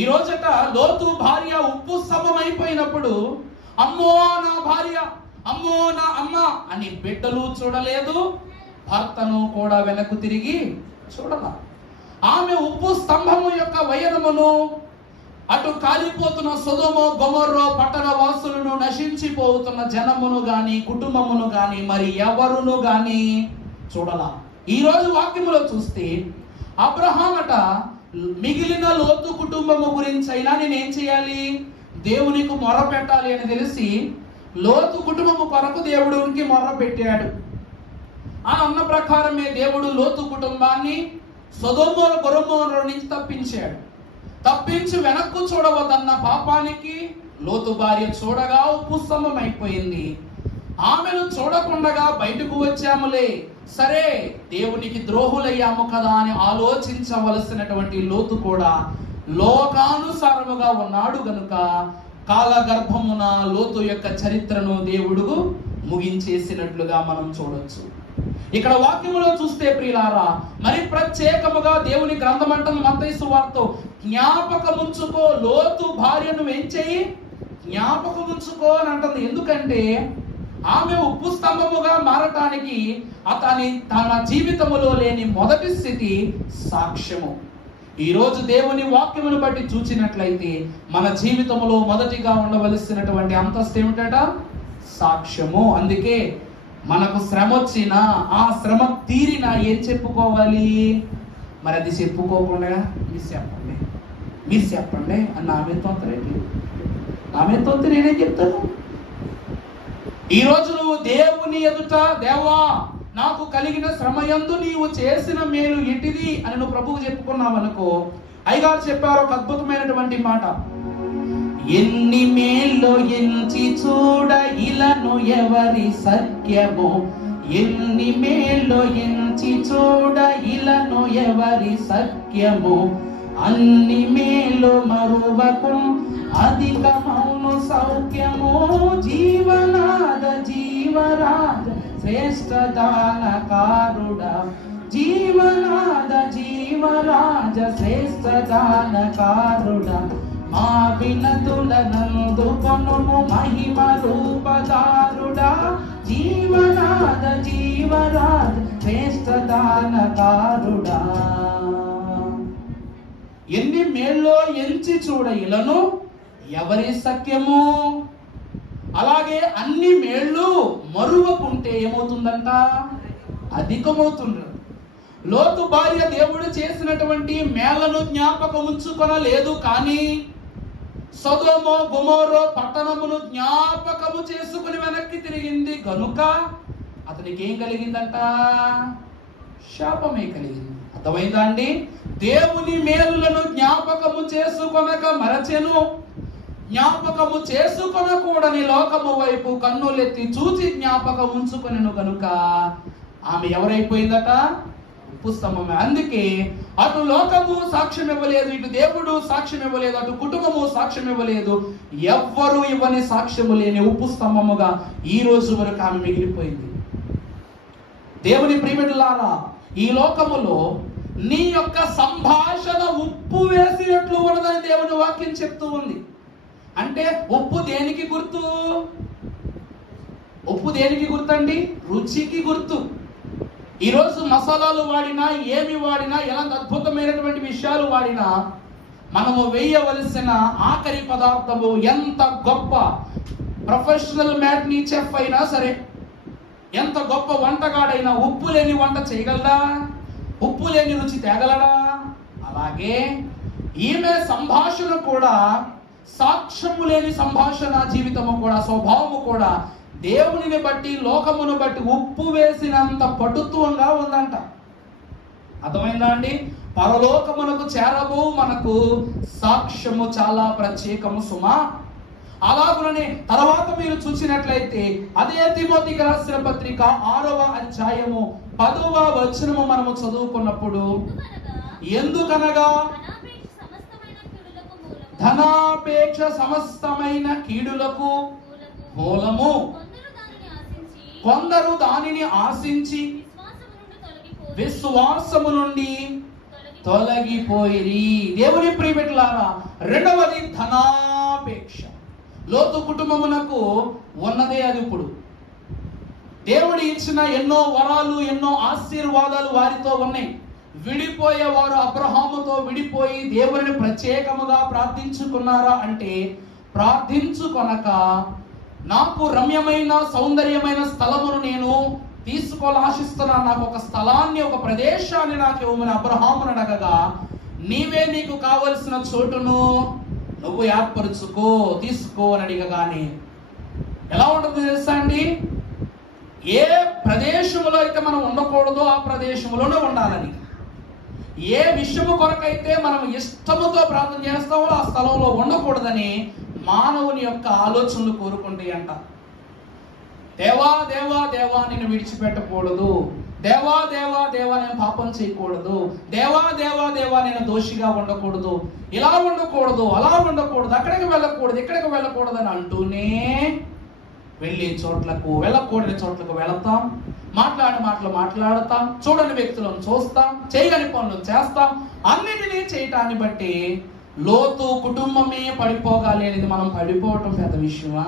ఈ రోజట లోతు భార్య ఉప్పు స్తంభం అయిపోయినప్పుడు అమ్మో నా భార్య, అమ్మో నా అమ్మ అని బిడ్డలు చూడలేదు, భర్తను కూడా వెనక్కు తిరిగి చూడాల. ఆమె ఉప్పు స్తంభము యొక్క వయనమును, అటు కాలిపోతున్న సొదొమ గొమొర్రా పట్టణ వాసులను, నశించిపోతున్న జనమును గాని కుటుంబమును గాని మరి ఎవరును గాని చూడాల. ఈ రోజు వాక్యములో చూస్తే అబ్రహామట మిగిలిన లోతు కుటుంబము గురించి అయినా నేనేం చేయాలి, దేవునికి మొర్ర పెట్టాలి అని తెలిసి లోతు కుటుంబము కొరకు దేవుడికి మొర్ర పెట్టాడు. ఆ అన్న ప్రకారమే దేవుడు లోతు కుటుంబాన్ని సొదొమ గొమొర్రా నుంచి తప్పించాడు. తప్పించి వెనక్కు చూడవద్దన్న పాపానికి లోతు భార్య చూడగా ఉప్పు స్తంభం అయిపోయింది. ఆమెను చూడకుండగా బయటకు వచ్చాములే, సరే దేవునికి ద్రోహులయ్యాము కదా అని ఆలోచించవలసినటువంటి లోతు కూడా లోకానుసారముగా ఉన్నాడు గనుక కాలగర్భమున లోతు యొక్క చరిత్రను దేవుడు ముగించేసినట్లుగా మనం చూడొచ్చు. ఇక్కడ వాక్యములో చూస్తే ప్రియులారా, మరి ప్రత్యేకముగా దేవుని గ్రంథం అంటుంది మత్తయి సువార్తతో, జ్ఞాపకముంచుకో, లోతు భార్యను ఏం చెయ్యి, జ్ఞాపకముంచుకో అని అంటుంది. ఎందుకంటే ఆమె ఉప్పు స్తంభముగా మారటానికి తన జీవితములో లేని మొదటి స్థితి సాక్ష్యము. ఈరోజు దేవుని వాక్యమును బట్టి చూచినట్లయితే మన జీవితంలో మొదటిగా ఉండవలసినటువంటి అంతస్తు ఏమిటట, సాక్ష్యము. అందుకే మనకు శ్రమ వచ్చినా, ఆ శ్రమ తీరినా ఏం చెప్పుకోవాలి? మరి అది చెప్పుకోకుండా మీరు చెప్పండి అని నామే తోతరేంటి, నామే తోతే నేనే చెప్తాను. ఈరోజు నువ్వు దేవుని ఎదుట, దేవా నాకు కలిగిన శ్రమయందు నీవు చేసిన మేలు ఎటిది అని నువ్వు ప్రభువు చెప్పుకున్నావు అనుకో, అయ్యగారు చెప్పారు ఒక అద్భుతమైనటువంటి మాట, ఎన్ని మేల్లో ఎంచి చూడ ఇలను ఎవరి సత్యము, ఎన్ని మేల్లో ఎంచి చూడ ఇలను ఎవరి సత్యము, అన్ని మేలు మరువకు అధికమౌను సౌఖ్యము, జీవనాద జీవరాజ శ్రేష్ఠ దానకారుడా, జీవనాద జీవరాజ శ్రేష్ఠ దానకారుడా, మా వినతులనందుకొనుము మహిమ రూపదారుడా, జీవనాద జీవరాజ శ్రేష్ఠ దానకారుడా. ఎన్ని మేల్లో ఎంచి చూడ ఇలను ఎవరి సత్యము, అలాగే అన్ని మేళ్ళు మరువకుంటే ఏమవుతుందంట, అధికమవుతుంది. లోతు భార్య దేవుడు చేసినటువంటి మేళ్లను జ్ఞాపకం ఉంచుకొనలేదు, కానీ సొదొమ గొమొర్రా పట్టణమును జ్ఞాపకము చేసుకుని వెనక్కి తిరిగింది గనుక అతనికి ఏం కలిగిందంట, శాపమే కలిగింది. అర్థమైందా అండి? దేవుని మేలులను జ్ఞాపకము చేసుకొనక మరచెను, జ్ఞాపకము చేసుకొనకూడని లోకము వైపు కన్నులెత్తి చూచి జ్ఞాపకం ఉంచుకొనెను కనుక ఆమె ఎవరైపోయిందట, ఉప్పు స్తంభమే. అందుకే అటు లోకము సాక్ష్యం ఇవ్వలేదు, ఇటు దేవుడు సాక్ష్యం ఇవ్వలేదు, అటు కుటుంబము సాక్ష్యం ఇవ్వలేదు, ఎవ్వరు ఇవ్వని సాక్ష్యము లేని ఉప్పు స్తంభముగా ఈ రోజు వరకు ఆమె మిగిలిపోయింది. దేవుని ప్రియమిత్రులారా, ఈ లోకములో నీ యొక్క సంభాషణ ఉప్పు వేసినట్లు ఉన్నదని దేవుని వాక్యం చెప్తూ ఉంది. అంటే ఉప్పు దేనికి గుర్తు? ఉప్పు దేనికి గుర్తండి? రుచికి గుర్తు. ఈరోజు మసాలాలు వాడినా, ఏమి వాడినా, ఎలాంటి అద్భుతమైనటువంటి విషయాలు వాడినా, మనము వేయవలసిన ఆఖరి పదార్థము ఎంత గొప్ప ప్రొఫెషనల్ మ్యాట్నీ చెఫ్ అయినా సరే, ఎంత గొప్ప వంటగాడైనా ఉప్పు లేని వంట చేయగలడా? ఉప్పు లేని రుచి తేగలడా? అలాగే ఈమె సంభాషణ కూడా, సాక్ష్యము లేని సంభాషణ జీవితము కూడా, స్వభావము కూడా దేవునిని బట్టి, లోకమును బట్టి ఉప్పు వేసినంత పటుత్వంగా ఉందంట. అర్థమైందా అండి? పరలోకమునకు చేరబో మనకు సాక్ష్యము చాలా ప్రత్యేకము సుమా. అలాగుననే తర్వాత మీరు చూసినట్లయితే అదే తిమోతికి రాసిన పత్రిక 6వ అధ్యాయము 10వ వచనము మనము చదువుకున్నప్పుడు, ఎందుకనగా ధనాపేక్ష సమస్తమైన కీడులకు మూలము, కొందరు దానిని ఆశించి విశ్వాసము నుండి తొలగిపోయిరి. దేవుని ప్రియమిత్రులారా, రెండవది ధనాపేక్ష. లోతు కుటుంబమునకు ఉన్నదే అది. ఇప్పుడు దేవుడు ఇచ్చిన ఎన్నో వరాలు, ఎన్నో ఆశీర్వాదాలు వారితో ఉన్నాయి. విడిపోయేవారు అబ్రహాముతో విడిపోయి దేవుని ప్రత్యేకముగా ప్రార్థించుకున్నారా అంటే, ప్రార్థించుకొనక నాకు రమ్యమైన సౌందర్యమైన స్థలమును నేను తీసుకోవాలని ఆశిస్తున్నాను, నాకు ఒక స్థలాన్ని, ఒక ప్రదేశాన్ని నాకు ఇవ్వమని అబ్రహామును అడగగా, నీవే నీకు కావలసిన చోటును నువ్వు ఏర్పరుచుకో, తీసుకో అని అడిగగానే ఎలా ఉంటుంది తెలుసా అండి? ఏ ప్రదేశంలో అయితే మనం ఉండకూడదో ఆ ప్రదేశంలోనే ఉండాలని, ఏ విషయము కొరకైతే మనం ఇష్టముతో ప్రార్థన చేస్తామో ఆ స్థలంలో ఉండకూడదని మానవుని యొక్క ఆలోచనలు కోరుకుంటాయి అంట. దేవా దేవా దేవా నేను విడిచిపెట్టకూడదు, దేవా దేవా దేవా నేను పాపం చేయకూడదు, దేవా దేవా దేవా నేను దోషిగా ఉండకూడదు, ఇలా ఉండకూడదు, అలా ఉండకూడదు, అక్కడికి వెళ్ళకూడదు, ఇక్కడికి వెళ్ళకూడదు అని అంటూనే వెళ్ళే చోట్లకు, వెళ్ళకూడని చోట్లకు వెళతాం, మాట్లాడే మాటలు మాట్లాడతాం, చూడని వ్యక్తులను చూస్తాం, చేయని పనులు చేస్తాం. అన్నిటినీ చేయటాన్ని బట్టి లోతు కుటుంబమే పడిపోగాలి అనేది మనం పడిపోవటం పెద్ద విషయమా?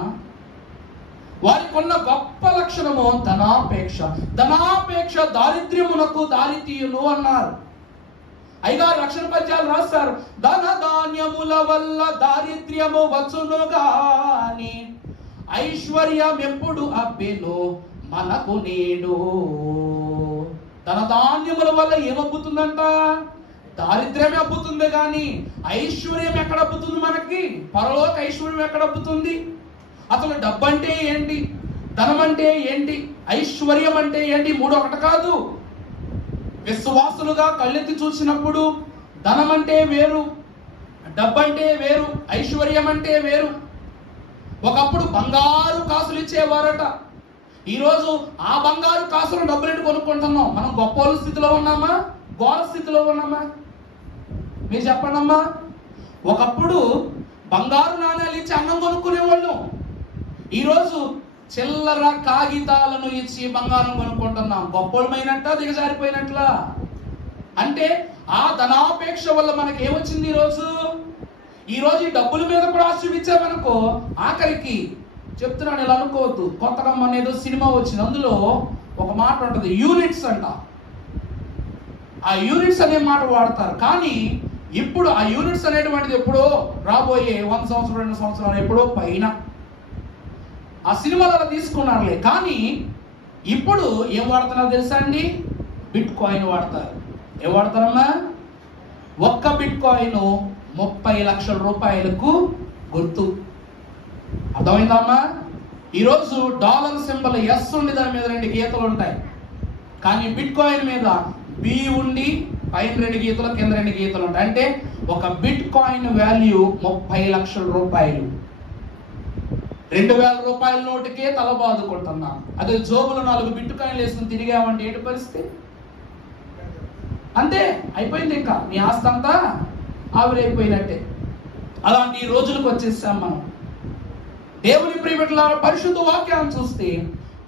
వారికి ఉన్న గొప్ప లక్షణము ధనాపేక్ష. ధనాపేక్ష దారిద్ర్యమునకు దారితీయును అన్నారు. అయ్యగారు రక్షణ పద్యాలు రాస్తారు. ధన ధాన్యముల వల్ల దారిద్ర్యము వచ్చును గాని ఐశ్వర్యం ఎప్పుడు అబ్బెను మనకు నేడు. ధనధాన్యముల వల్ల ఏమబ్బుతుందంట? దారిద్ర్యం అబ్బుతుంది కానీ ఐశ్వర్యం ఎక్కడ అబ్బుతుంది? మనకి పరలోక ఐశ్వర్యం ఎక్కడ అబ్బుతుంది? అసలు డబ్బు అంటే ఏంటి, ధనం అంటే ఏంటి, ఐశ్వర్యం అంటే ఏంటి? మూడు ఒకటి కాదు. విశ్వాసులుగా కళ్ళెత్తి చూసినప్పుడు ధనం అంటే వేరు, డబ్బు అంటే వేరు, ఐశ్వర్యం అంటే వేరు. ఒకప్పుడు బంగారు కాసులు ఇచ్చేవారట. ఈరోజు ఆ బంగారు కాసులు డబ్బులు కొనుక్కుంటున్నాం. మనం గొప్ప స్థితిలో ఉన్నామా, ఘోర స్థితిలో ఉన్నామా? మీరు చెప్పండమ్మా. ఒకప్పుడు బంగారు నాణ్యాలు ఇచ్చి అన్నం కొనుక్కునేవాళ్ళు. ఈరోజు చిల్లర కాగితాలను ఇచ్చి బంగారం కొనుక్కుంటున్నాం. గొప్పలమైనట్ట దిగజారిపోయినట్లా? అంటే ఆ ధనాపేక్ష వల్ల మనకి ఏమొచ్చింది? ఈరోజు ఈ డబ్బుల మీద కూడా ఆశ ఇచ్చామనుకో, ఆఖరికి చెప్తున్నాను, ఇలా అనుకోవద్దు. కొత్తగా మన ఏదో సినిమా వచ్చింది, అందులో ఒక మాట ఉంటుంది, యూనిట్స్ అంట. ఆ యూనిట్స్ అనే మాట వాడతారు. కానీ ఇప్పుడు ఆ యూనిట్స్ అనేటువంటిది ఎప్పుడో రాబోయే 1 సంవత్సరం 2 సంవత్సరాలు ఎప్పుడో పైన ఆ సినిమాలలో తీసుకున్నారులే. కానీ ఇప్పుడు ఏం వాడుతున్నారు తెలుసా అండి? బిట్ కాయిన్ వాడతారు. ఏం వాడతారమ్మా? ఒక్క బిట్ కాయిన్ 30 లక్షల రూపాయలకు గుర్తు. అర్థమైందమ్మా? ఈరోజు డాలర్ సింబల్ ఎస్ ఉండి దాని మీద 2 గీతలు ఉంటాయి. కానీ బిట్ కాయిన్ మీద బి ఉండి పైన 2 గీతలు, కింద 2 గీతలు ఉంటాయి. అంటే ఒక బిట్ కాయిన్ వాల్యూ 30 లక్షల రూపాయలు. 2000 రూపాయల నోటుకే తల బాదుకుంటున్నాం. అదే జోబులో 4 బిట్ కాయిన్లు వేసుకుని తిరిగామంటే ఏంటి పరిస్థితి? అంతే, అయిపోయింది. ఇంకా నీ ఆస్తి అంతా ఆవిరైపోయినట్టే. అలాంటి రోజులకు వచ్చేసాం మనం. దేవుని ప్రియబిడ్డలారా, పరిశుద్ధ వాక్యాన్ని చూస్తే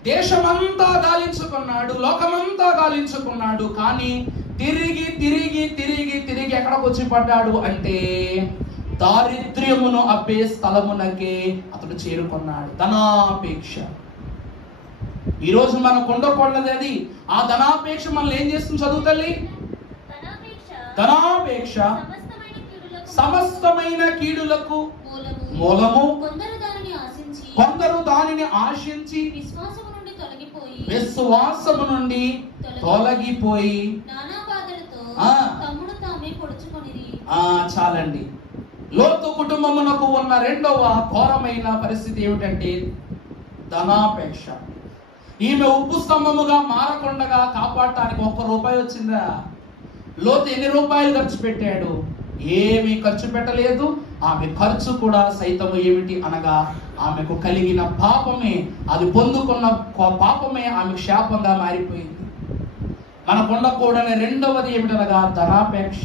దేశమంతా గాలించుకున్నాడు, లోకమంతా గాలించుకున్నాడు, కానీ తిరిగి తిరిగి తిరిగి తిరిగి ఎక్కడికి వచ్చి పడ్డాడు అంటే దారిద్ర్యమును అబ్బే స్థలమునకే అతడు చేరుకున్నాడు. ధనాపేక్ష. ఈరోజు మనకు ఉండకూడదు అది. ఆ ధనాపేక్ష మనల్ని ఏం చేస్తుంది? చదువు తల్లి. ధనాపేక్ష సమస్తమైన కీడులకు మూలము. కొందరు దానిని ఆశించి విశ్వాసము నుండి తొలగిపోయి చాలండి. లోతు కుటుంబమునకు ఉన్న రెండవ ఘోరమైన పరిస్థితి ఏమిటంటే ధనాపేక్ష. ఈమె ఉప్పు స్తంభముగా మారకుండా కాపాడటానికి 1 రూపాయి వచ్చిందా? లోతు ఎన్ని రూపాయలు ఖర్చు పెట్టాడు? ఏమీ ఖర్చు పెట్టలేదు. ఆమె ఖర్చు కూడా సైతము ఏమిటి అనగా ఆమెకు కలిగిన పాపమే, అది పొందుకున్న పాపమే ఆమెకు శాపంగా మారిపోయింది. మనకు ఉండకూడని రెండవది ఏమిటనగా ధనాపేక్ష.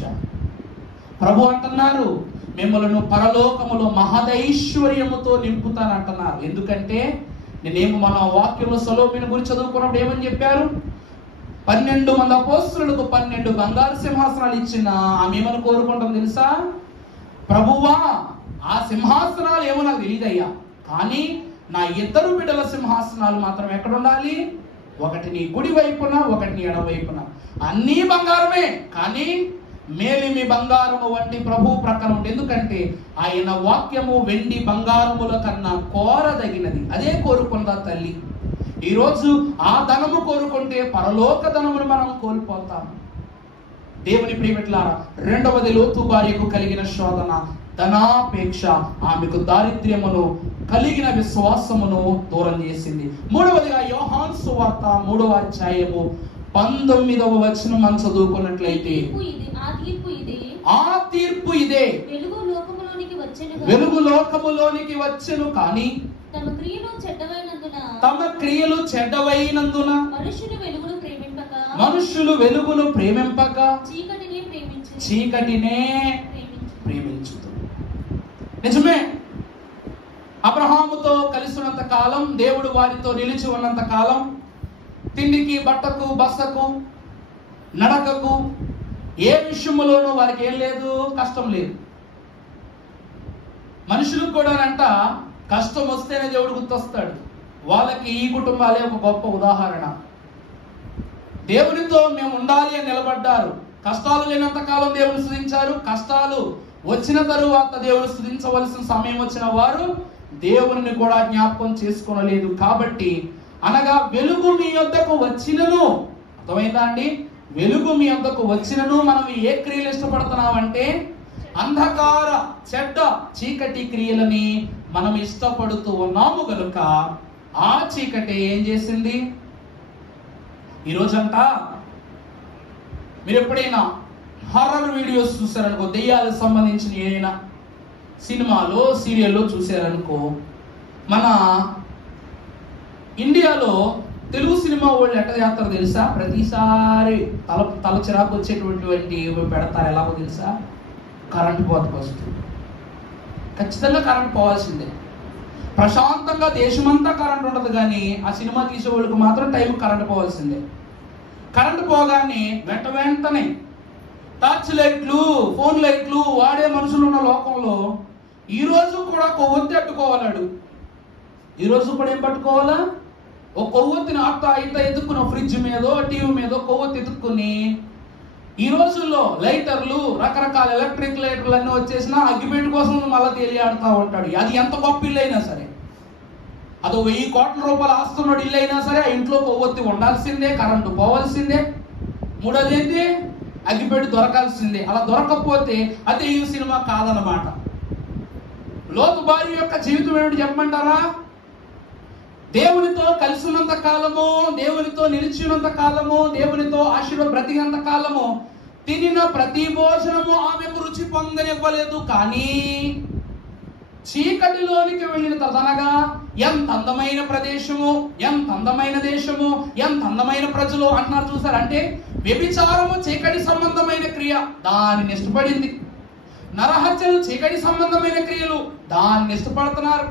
ప్రభు అంటున్నారు, మిమ్మల్ని పరలోకములో మహదైశ్వర్యముతో నింపుతానంటున్నారు. ఎందుకంటే నేనేమో మన వాక్యంలో సొలొమోను గురించి చదువుకున్నప్పుడు ఏమని చెప్పారు? 12 మంది అపోస్తలులకు 12 బంగారు సింహాసనాలు ఇచ్చిన ఆమె ఏమని కోరుకుంటాం తెలుసా? ప్రభువా, ఆ సింహాసనాలు ఏమో నాకు తెలియదయ్యా, కానీ నా 2 బిడ్డల సింహాసనాలు మాత్రం ఎక్కడ ఉండాలి? ఒకటి నీ కుడి వైపున, ఒకటి నీ ఎడమ వైపున. అన్నీ బంగారమే, కానీ మేలిమి బంగారము వంటి ప్రభు ప్రకారం. ఎందుకంటే ఆయన వాక్యము వెండి బంగారముల కన్నా కోరదగినది. అదే కోరుకుందా తల్లి. ఈరోజు ఆ ధనము కోరుకుంటే పరలోక ధనమును మనం కోల్పోతాం. దేవుని ప్రియమిట్లారా, రెండవది లోతు భార్యకు కలిగిన శోధన ధనాపేక్ష. ఆమెకు దారిద్ర్యమును, కలిగిన విశ్వాసమును దూరం చేసింది. మూడవదిగా యోహాను సువార్త 3వ అధ్యాయము 19వ వచనం మనం చదువుకున్నట్లయితే, ఆ తీర్పు ఇదే, వెలుగు లోకములోనికి వచ్చెను కానీ తమ క్రియలు చెడ్డవైనందున మనుష్యులు వెలుగును ప్రేమింపక చీకటినే ప్రేమించుతారు. నిజమే, అబ్రహాముతో కలిసి ఉన్నంత కాలం, దేవుడు వారితో నిలిచి ఉన్నంత కాలం, తిండికి, బట్టకు, బస్సకు, నడకకు, ఏ విషయంలోనూ వారికి ఏం లేదు, కష్టం లేదు. మనుషులకు కూడానంట కష్టం వస్తేనే దేవుడు గుర్తొస్తాడు. వాళ్ళకి ఈ కుటుంబాలే ఒక గొప్ప ఉదాహరణ. దేవునితో మేము ఉండాలి అని నిలబడ్డారు. కష్టాలు లేనంత కాలం దేవుని స్తుతించారు. కష్టాలు వచ్చిన తరువాత దేవుని స్తుతించవలసిన సమయం వచ్చిన వారు దేవుని కూడా జ్ఞాపకం చేసుకోనలేదు. కాబట్టి అనగా వెలుగు మీ యొద్దకు వచ్చినను, అర్థమైందా అండి? వెలుగు మీ యొద్దకు వచ్చినను మనం ఏ క్రియలు ఇష్టపడుతున్నామంటే అంధకార చెడ్డ చీకటి క్రియలని మనం ఇష్టపడుతూ ఉన్నాము గనుక ఆ చీకటి ఏం చేసింది? ఈరోజంట మీరు ఎప్పుడైనా హారర్ వీడియోస్ చూసారనుకో, దెయ్యాలకు సంబంధించిన ఏదైనా సినిమాలో, సీరియల్లో చూసారనుకో, మన ఇండియాలో తెలుగు సినిమా వాళ్ళు ఎట్లా చేస్తారో తెలుసా? ప్రతిసారి తల చిరాకు వచ్చేటువంటి పెడతారు. ఎలాగో తెలుసా? కరెంట్ పోతకు వస్తుంది. ఖచ్చితంగా కరెంట్ పోవాల్సిందే. ప్రశాంతంగా దేశమంతా కరెంట్ ఉండదు, కానీ ఆ సినిమా తీసే వాళ్ళకి మాత్రం టైం కరెంట్ పోవాల్సిందే. కరెంట్ పోగానే వెంటనే టార్చ్ లైట్లు, ఫోన్ లైట్లు వాడే మనుషులు ఉన్న లోకంలో ఈరోజు కూడా కొవ్వొత్తి అట్టుకోవాలాడు. ఈరోజు కూడా ఏం పట్టుకోవాలా? ఒక కొవ్వొత్తిని ఇంత ఎత్తుక్కుని ఫ్రిడ్జ్ మీదో టీవీ మీదో కొవ్వొత్తి ఎత్తుక్కుని, ఈ రోజుల్లో లైటర్లు, రకరకాల ఎలక్ట్రిక్ లైటర్లు అన్నీ వచ్చేసినా అగ్గిపెట్టి కోసం మళ్ళీ తేలియాడుతూ ఉంటాడు. అది ఎంత గొప్ప ఇల్లు అయినా సరే, అదో 1000 కోట్ల రూపాయలు ఆస్తున్నాడు ఇల్లు అయినా సరే, ఆ ఇంట్లో కొవ్వొత్తి ఉండాల్సిందే, కరెంటు పోవాల్సిందే. మూడోది ఏంటి? అగ్గిపెట్టి దొరకాల్సిందే. అలా దొరకకపోతే అదే ఈ సినిమా కాదనమాట. లోతు భార్య యొక్క జీవితం ఏమిటి చెప్పమంటారా? దేవునితో కలిసి ఉన్నంత కాలము, దేవునితో నిలిచినంత కాలము, దేవునితో బ్రతికినంత కాలము తినిన ప్రతి భోజనము ఆమెకు రుచి పొందనివ్వలేదు. కానీ చీకటిలోనికి వెళ్ళిన తదనగా ఎంత అందమైన ప్రదేశము, ఎంత అందమైన దేశము, ఎంత అందమైన ప్రజలు అంటున్నారు. చూసారంటే వ్యభిచారము చీకటి సంబంధమైన క్రియ, దానిని ఇష్టపడింది. నరహత్యలు చీకటి సంబంధమైన క్రియలు, దాన్ని ఇష్టపడుతున్నారు.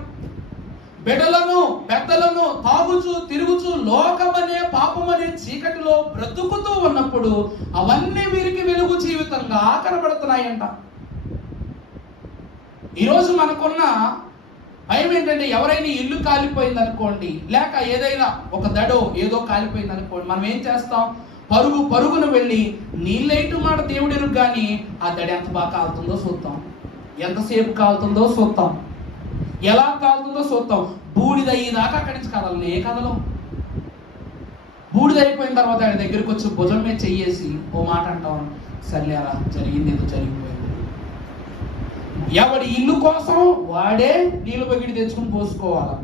బిడ్డలను, పెద్దలను తాగుచూ తిరుగుచూ లోకమనే పాపమనే చీకటిలో బ్రతుకుతూ ఉన్నప్పుడు అవన్నీ వీరికి వెలుగు జీవితంగా కనబడుతున్నాయంట. ఈరోజు మనకున్న భయం ఏంటంటే, ఎవరైనా ఇల్లు కాలిపోయింది అనుకోండి, లేక ఏదైనా ఒక దడో ఏదో కాలిపోయింది అనుకోండి, మనం ఏం చేస్తాం? పరుగున వెళ్ళి నీళ్ళైటు మాట దేవుడిని, కానీ ఆ దడ ఎంత బాగా కాలుతుందో చూద్దాం, ఎంతసేపు కాలుతుందో చూద్దాం, ఎలా కాలుతుందో చూద్దాం. బూడిదయ్యేదాకా అక్కడి నుంచి కదలనే కదలం. బూడిదైపోయిన తర్వాత ఆయన దగ్గరికి వచ్చి భుజం మీద చెయ్యేసి ఓ మాట అంటాం, సర్లేరా జరిగింది ఏదో జరిగిపోయింది. ఎవడి ఇల్లు కోసం వాడే నీళ్ళు బగిడి తెచ్చుకుని పోసుకోవాలి.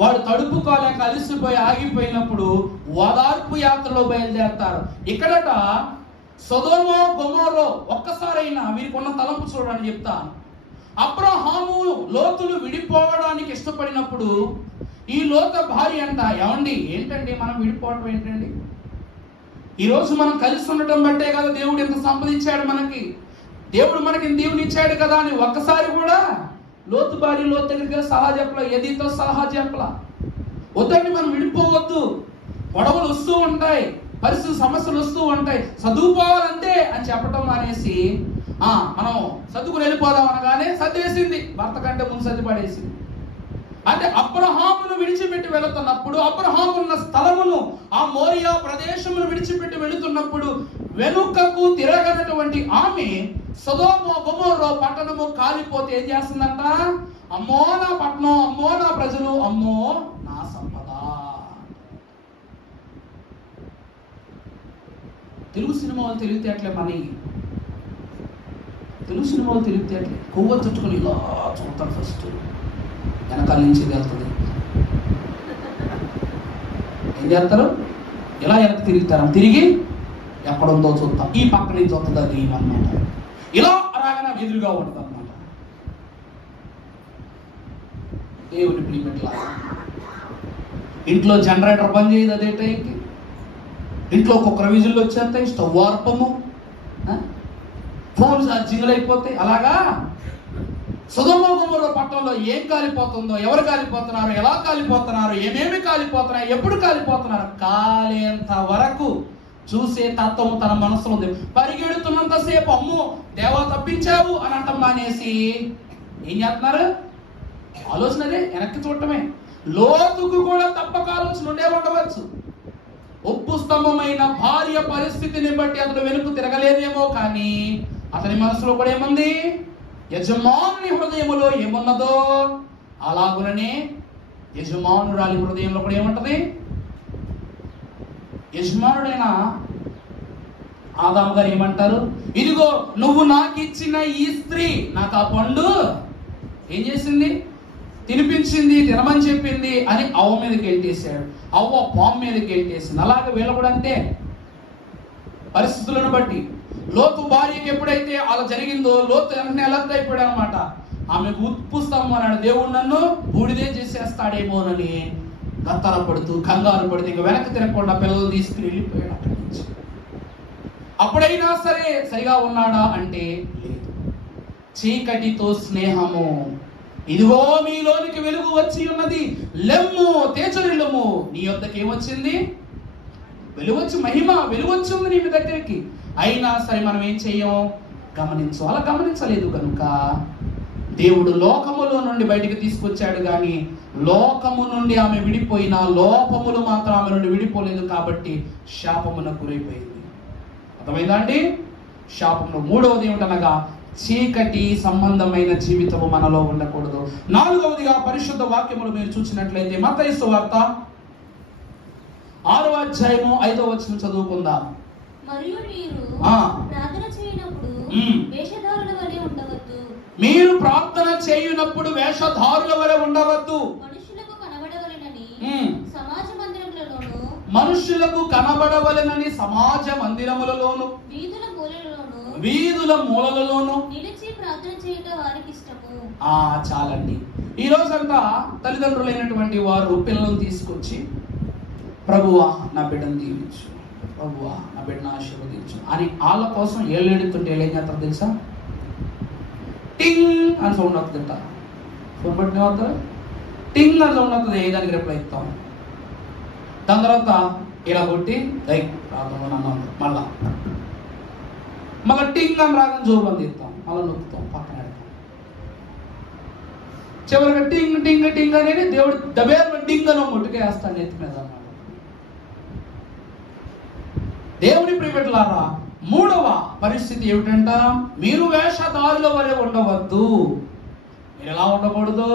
వాడు తడుపుకోలేక అలసిపోయి ఆగిపోయినప్పుడు ఓదార్పు యాత్రలో బయలుదేరతారు. ఇక్కడట సొదొమ గొమొర్రా ఒక్కసారైనా వీరికి ఉన్న తలంపు చూడని చెప్తాను. అబ్రహాము లోతులు విడిపోవడానికి ఇష్టపడినప్పుడు ఈ లోత భార్య అంట, ఏమండి ఏంటండి మనం విడిపోవడం ఏంటండి? ఈరోజు మనం కలిసి ఉండటం బట్టే కదా దేవుడు ఎంత సంపదించాడు మనకి, దేవుడు మనకి దేవుని ఇచ్చాడు కదా అని ఒక్కసారి కూడా లోతు భార్య లోతు దగ్గరికి సలహా చెప్పలా, ఎదితో సలహా చెప్పలా. వద్దండి మనం విడిపోవద్దు, గొడవలు వస్తూ ఉంటాయి, పరిస్థితి సమస్యలు వస్తూ ఉంటాయి, చదువుకోవాలంతే అని చెప్పటం అనేసి మనం సర్దుకుని వెళ్ళిపోదాం అనగానే సర్దేసింది, భర్త కంటే ముందు సర్ది పడేసింది. అంటే అబ్రహామును విడిచిపెట్టి వెళుతున్నప్పుడు, అబ్రహాము ఉన్న స్థలమును, ఆ మోరియా ప్రదేశమును విడిచిపెట్టి వెళుతున్నప్పుడు వెనుకకు తిరగనటువంటి ఆమె సొదొమ గొమొర్రా పట్టణము కాలిపోతే ఏం చేస్తుందంట? అమ్మో నా పట్టణం, అమ్మో నా ప్రజలు, అమ్మో నా సంపద. తెలుగు సినిమాలు తెలివితేటలే మనకి. తెలుగు సినిమాలు తెలివితేటలే. కొవ్వ చుట్టుకొని ఇలా చూస్తాడు, ఫస్ట్ వెనకాల నుంచి వెళ్తుంది. ఏం చేస్తారు? ఇలా వెనక్కి తిరుగుతారు, తిరిగి ఎక్కడుందో చూస్తాం, ఈ పక్క నుంచి వస్తుంది అది అన్నమాట. ఇలా రాగానే ఎదురుగా ఉంటుంది అన్నమాట. దేవుని ప్రియమిట్లారా, ఇంట్లో జనరేటర్ బంద్ చేయదు అదే టైంకి, ఇంట్లో ఒక్కొక్క విజులు వచ్చేస్తాయి, స్టవ్ వార్పము, ఫోన్ ఛార్జింగ్లు అయిపోతాయి. అలాగా సొదొమ గొమొర్రా పట్టణంలో ఏం కాలిపోతుందో, ఎవరు కాలిపోతున్నారు, ఎలా కాలిపోతున్నారు, ఏమేమి కాలిపోతున్నాయి, ఎప్పుడు కాలిపోతున్నారు, కాలేంత వరకు చూసే తత్వము తన మనసులో ఉంది. పరిగెడుతున్నంతసేపు అమ్మో దేవా తప్పించావు అని అంటాం మానేసి ఏం చేస్తున్నారు? ఆలోచన అదే, వెనక్కి చూడటమే. లోతుకు కూడా తప్పక ఆలోచన ఉండే ఉండవచ్చు. ఉప్పు స్తంభమైన భార్య పరిస్థితిని బట్టి అతడు వెనుక తిరగలేదేమో, కానీ అతని మనసులో కూడా ఏముంది? యజమానుని హృదయములో ఏమున్నదో అలాగుననే యజమానురాలి హృదయంలో కూడా ఏముంటది? యజమానుడైన ఆదాము గారు ఏమంటారు? ఇదిగో నువ్వు నాకు ఇచ్చిన ఈ స్త్రీ నాకు ఆ పండు ఏం చేసింది? తినిపించింది, తినమని చెప్పింది అని అవ్వ మీదకి వెళ్ళేసాడు. అవ్వ పాము మీదకి వెళ్ళేసింది. అలాగే వీళ్ళు కూడా అంతే, పరిస్థితులను బట్టి. లోతు భార్యకి ఎప్పుడైతే అలా జరిగిందో లోతు వెంటనే అలర్ట్ అయిపోయాడు అనమాట. ఆమెకు ఉప్పు స్తంభం అన్నాడు, దేవుడు నన్ను బూడిదే చేసేస్తాడేమోనని గత్తర పడుతూ కంగారు పడుతూ ఇంకా వెనక్కి తిరగకుండా పిల్లలు తీసుకుని వెళ్ళిపోయాడు అక్కడి నుంచి. అప్పుడైనా సరే సరిగా ఉన్నాడా అంటే లేదు. చీకటితో స్నేహము, ఇదిగో మీలోనికి వెలుగు వచ్చి ఉన్నది, లెమ్ము తేజరిల్లుము. నీ యొద్దకి ఏమొచ్చింది? వెలుగొచ్చి, మహిమ వెలుగొచ్చి ఉంది నీ దగ్గరికి. అయినా సరే మనం ఏం చెయ్యం? గమనించు. అలా గమనించలేదు కనుక దేవుడు లోకములో నుండి బయటికి తీసుకొచ్చాడు, కానీ లోకము నుండి ఆమె విడిపోయిన లోపములు మాత్రం ఆమె నుండి విడిపోలేదు. కాబట్టి శాపమునకు గురైపోయింది. అర్థమైందా అండి? శాపమును. మూడవది ఏమిటనగా చీకటి సంబంధమైన జీవితము మనలో ఉండకూడదు. నాలుగవదిగా పరిశుద్ధ వాక్యములు మీరు చూసినట్లయితే మత్తయి సువార్త 6వ అధ్యాయము 5వ వచనం చదువుకుందాం. మరియు మీరు ప్రార్థన చేయనప్పుడు వేషధారుల వలె ఉండవద్దు. మీరు ప్రార్థన చేయునప్పుడు వేషధారుల వలె ఉండవద్దు. మనుషులకు కనబడవలెనని సమాజ మందిరములలోను, మనుషులకు కనబడవలెనని సమాజ మందిరములలోను, వీధుల మూలలలోను నిలిచి ప్రార్థన చేయుట వారికి ఇష్టము. చాలండి. ఈ రోజంతా తల్లిదండ్రులైనటువంటి వారు పిల్లలను తీసుకొచ్చి ప్రభువా నా బిడ్డను దీవించు, ప్రభువా నా బిడ్డను ఆశీర్వదించు అని వాళ్ళ కోసం ఏళ్ళెడుతుంటే ఏం చేస్తారు తెలుసా? టింగ్ అని సౌండ్ అవుతుందంట. ఫోన్ పట్టిన అవుతారు, టింగ్ అని సౌండ్ అవుతుంది. దానికి రిప్లై ఇస్తాం. దాని తర్వాత ఇలా కొట్టి ప్రార్థన మళ్ళా మళ్ళీ టింగ్ అని రాగానే జోరు బంద్ ఇస్తాం, మళ్ళీ నొక్కుతాం, పక్కన పెడతాం. చివరిగా టింగ్ టింగ్ టింగ్ అనేది దేవుడు దబేరు టింగ్ అని ముట్టుకే వేస్తాను నెత్తి మీద అన్నాడు. దేవుని ప్రియమిట్లారా, మూడవ పరిస్థితి ఏమిటంట? మీరు వేషధారుల వలె ఉండవద్దు. మీరు ఎలా ఉండకూడదు?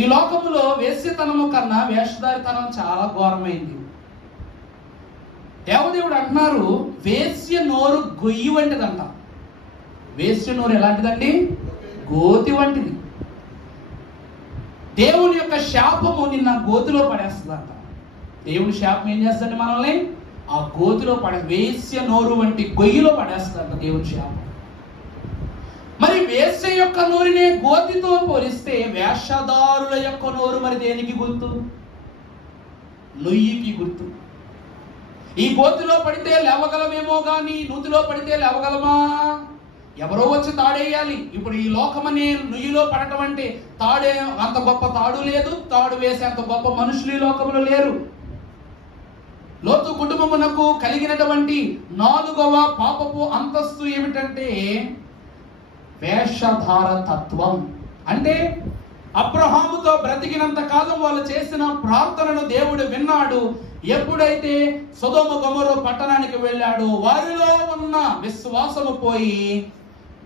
ఈ లోకములో వేశ్యతనము కన్నా వేషధారితనం చాలా ఘోరమైంది. దేవదేవుడు అంటున్నారు, వేశ్య నోరు గొయ్యి వంటిదంట. వేశ్య నోరు ఎలాంటిదండి? గోతి వంటిది. దేవుని యొక్క శాపము నిన్న గోతిలో పడేస్తుందంట. దేవుని శాపం ఏం చేస్తుంది? మనల్ని ఆ గోతిలో వేశ్య నోరు వంటి గొయ్యిలో పడేస్తుందంట దేవుని శాపం. మరి వేశ్య యొక్క నోరునే గోతితో పోలిస్తే వేషధారుల యొక్క నోరు మరి దేనికి గుర్తు? నొయ్యికి గుర్తు. ఈ గోతిలో పడితే లేవగలమేమో గాని నూతిలో పడితే లేవగలమా? ఎవరో వచ్చి తాడేయాలి. ఇప్పుడు ఈ లోకమనే నుయ్యిలో పడటం అంటే తాడే అంత గొప్ప తాడు లేదు, తాడు వేసే అంత గొప్ప మనుషులు ఈ లోకంలో లేరు. లోతు కుటుంబమునకు కలిగినటువంటి 4వ పాపపు అంతస్తు ఏమిటంటే వేషధార తత్వం. అంటే అబ్రహాముతో బ్రతికినంత కాలం వాళ్ళు చేసిన ప్రార్థనను దేవుడు విన్నాడు. ఎప్పుడైతే సొదొమ గొమొర్రా పట్టణానికి వెళ్ళాడో వారిలో ఉన్న విశ్వాసము పోయి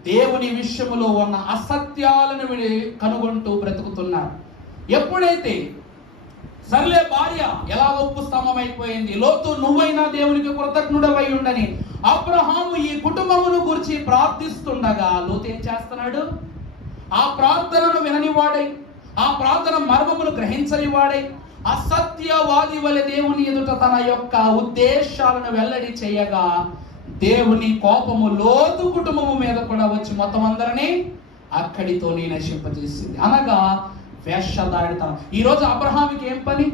దేవుని విషయములో ఉన్న అసత్యాలను కనుగొంటూ బ్రతుకుతున్నారు. ఎప్పుడైతే సర్లే భార్య ఎలా ఉప్పు స్తంభం అయిపోయింది, లోతు నువ్వైనా దేవునికి కృతజ్ఞుడవై ఉండని అబ్రహాము ఈ కుటుంబమును గురించి ప్రార్థిస్తుండగా లోతు ఏం చేస్తున్నాడు? ఆ ప్రార్థనను విననివాడై, ఆ ప్రార్థన మర్మమును గ్రహించని వాడై, అసత్యవాది వలె దేవుని ఎదుట తన యొక్క ఉద్దేశాలను వెల్లడి చేయగా దేవుని కోపము లోతు కుటుంబము మీద కూడా వచ్చి మొత్తం అందరినీ అక్కడితో నశింపజేసింది. అనగా వేషధారితనం. ఈరోజు అబ్రహాముకి ఏం పని?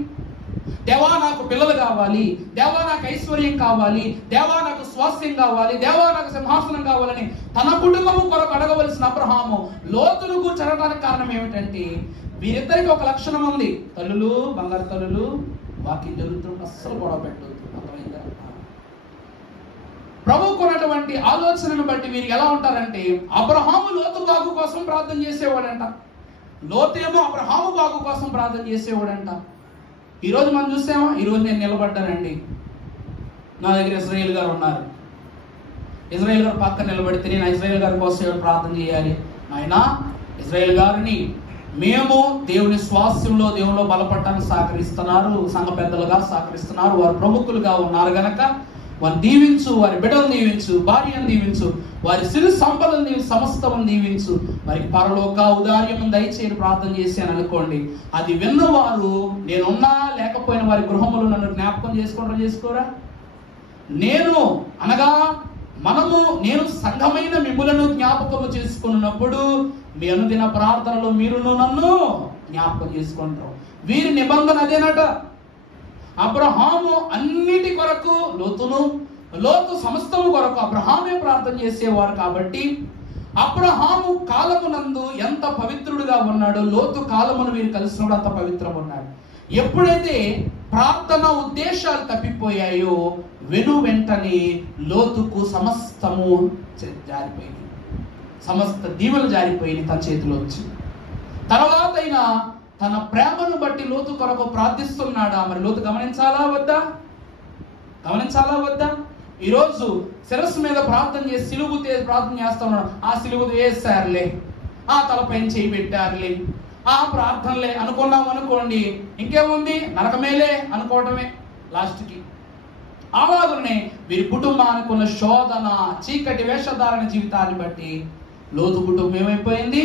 దేవా నాకు పిల్లలు కావాలి, దేవా నాకు ఐశ్వర్యం కావాలి, దేవా నాకు స్వాస్థ్యం కావాలి, దేవా నాకు సింహాసనం కావాలని తన కుటుంబము కొరకు అడగవలసిన అబ్రహాము లోతును కూర్చోడానికి కారణం ఏమిటంటే వీరిద్దరికి ఒక లక్షణం ఉంది. తల్లులు, బంగారు తల్లులు, వాక్యం జరుగుతుంటే అస్సలు గొడవ పెట్టదు. అర్థమైందా? ప్రభువుకున్నటువంటి ఆలోచనను బట్టి వీరు ఎలా ఉంటారంటే అబ్రహాము లోతు బాగు కోసం ప్రార్థన చేసేవాడంట, లోతు ఏమో అబ్రహాము బాగు కోసం ప్రార్థన చేసేవాడంట. ఈరోజు మనం చూసామా? ఈరోజు నేను నిలబడ్డానండి, నా దగ్గర ఇజ్రాయేల్ గారు ఉన్నారు, ఇజ్రాయేల్ గారు పక్కన నిలబడితే నేను ఇజ్రాయేల్ గారి కోసం ప్రార్థన చేయాలి. ఆయన ఇజ్రాయేల్ గారిని మేము దేవుని స్వాస్థ్యంలో దేవునిలో బలపడటానికి సహకరిస్తున్నారు, సంఘ పెద్దలుగా సహకరిస్తున్నారు, వారు ప్రముఖులుగా ఉన్నారు గనక వారిని దీవించు, వారి బిడ్డలు దీవించు, భార్యను దీవించు, వారి సిరి సంపదను దీవించు, సమస్తము దీవించు, వారికి పరలోక ఉదార్యము దయచేసి ప్రార్థన చేశాను అనుకోండి. అది విన్నవారు నేనున్నా లేకపోయినా వారి గృహములు నన్ను జ్ఞాపకం చేసుకోరా? నేను అనగా నేను సంఘమైన మిమ్ములను జ్ఞాపకము చేసుకున్నప్పుడు మీ అనుదిన ప్రార్థనలో మీరును నన్ను జ్ఞాపకం చేసుకుంటారు. వీరి నిబంధన అదేనట. అబ్రహాము అన్నిటి కొరకు లోతు సమస్తము కొరకు అబ్రహామే ప్రార్థన చేసేవారు కాబట్టి అబ్రహాము కాలమునందు ఎంత పవిత్రుడుగా ఉన్నాడో లోతు కాలమును వీరు కలిసినప్పుడు అంత పవిత్రం ఉన్నాడు. ఎప్పుడైతే ప్రార్థన ఉద్దేశాలు తప్పిపోయాయో వెంటనే లోతుకు సమస్తము జారిపోయింది, సమస్త దీవెలు జారిపోయింది తన చేతిలో వచ్చి. తర్వాత అయినా తన ప్రేమను బట్టి లోతు కొరకు ప్రార్థిస్తున్నాడా? మరి లోతు గమనించాలా వద్దా? ఈరోజు శిరస్సు మీద ప్రార్థన చేసి సిలువు ప్రార్థన చేస్తా ఉన్నాడు. ఆ సిలువు వేసారులే, ఆ తలపైన చేయి పెట్టారులే, ఆ ప్రార్థనలే అనుకున్నాం అనుకోండి, ఇంకేముంది? నరకమేలే అనుకోవటమే లాస్ట్కి. అలాగనే వీరి కుటుంబానికి ఉన్న శోధన, చీకటి వేషధారణ జీవితాన్ని బట్టి లోతు కుటుంబం ఏమైపోయింది?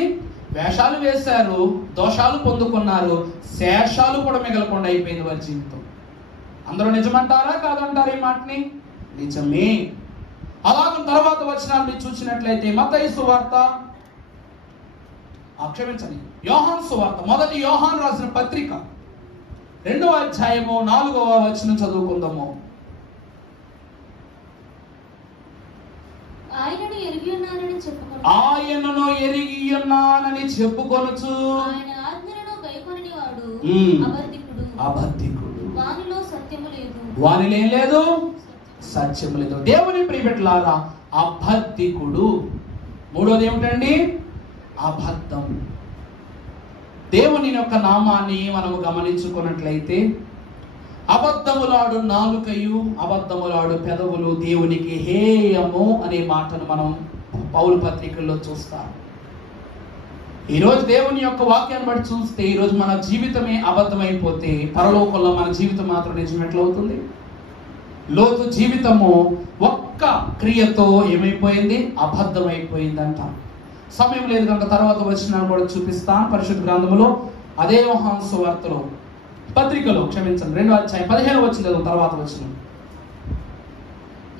వేషాలు వేశారు, దోషాలు పొందుకున్నారు, శేషాలు కూడా మిగలకుండా అయిపోయింది వారి జీవితం. అందరూ నిజమంటారా కాదంటారా ఈ మాటని? నిజమే. అలాగే తర్వాత వచనాలు మీరు చూసినట్లయితే మత్తయి సువార్త, క్షమించండి, యోహాను సువార్త, మొదటి యోహాను రాసిన పత్రిక 2వ అధ్యాయము 4వ వచనం చదువుకుందాము. ఆయనను ఎరిగి ఉన్నానని చెప్పుకొనుచు ఆయన ఆజ్ఞలను గైకొనని వాడు అబద్ధికుడు, వానిలో సత్యము లేదు, వానిలో ఏం లేదు? సత్యము లేదు. దేవుని ప్రియబిడ్డలారా, అబద్ధికుడు. మూడోది ఏమిటండి? అబద్ధం. దేవుని యొక్క నామాన్ని మనము గమనించుకున్నట్లయితే అబద్ధములాడు నాలుకయు, అబద్ధములాడు పెదవులు దేవునికి హేయము అనే మాటను మనం పౌలు పత్రికల్లో చూస్తాం. ఈరోజు దేవుని యొక్క వాక్యాన్ని బట్టి చూస్తే ఈరోజు మన జీవితమే అబద్ధమైపోతే పరలోకంలో మన జీవితం మాత్రం నిజం ఎట్లవుతుంది? లోతు జీవితము ఒక్క క్రియతో ఏమైపోయింది? అబద్ధమైపోయిందంట. సమయం లేదు కనుక తర్వాత వచనాలు కూడా చూపిస్తాను. పరిశుద్ధ గ్రంథములో అదే యోహాను సువార్తలో పత్రికలో, క్షమించండి, 2వ అధ్యాయం 15వ వచనం తర్వాత వచనం.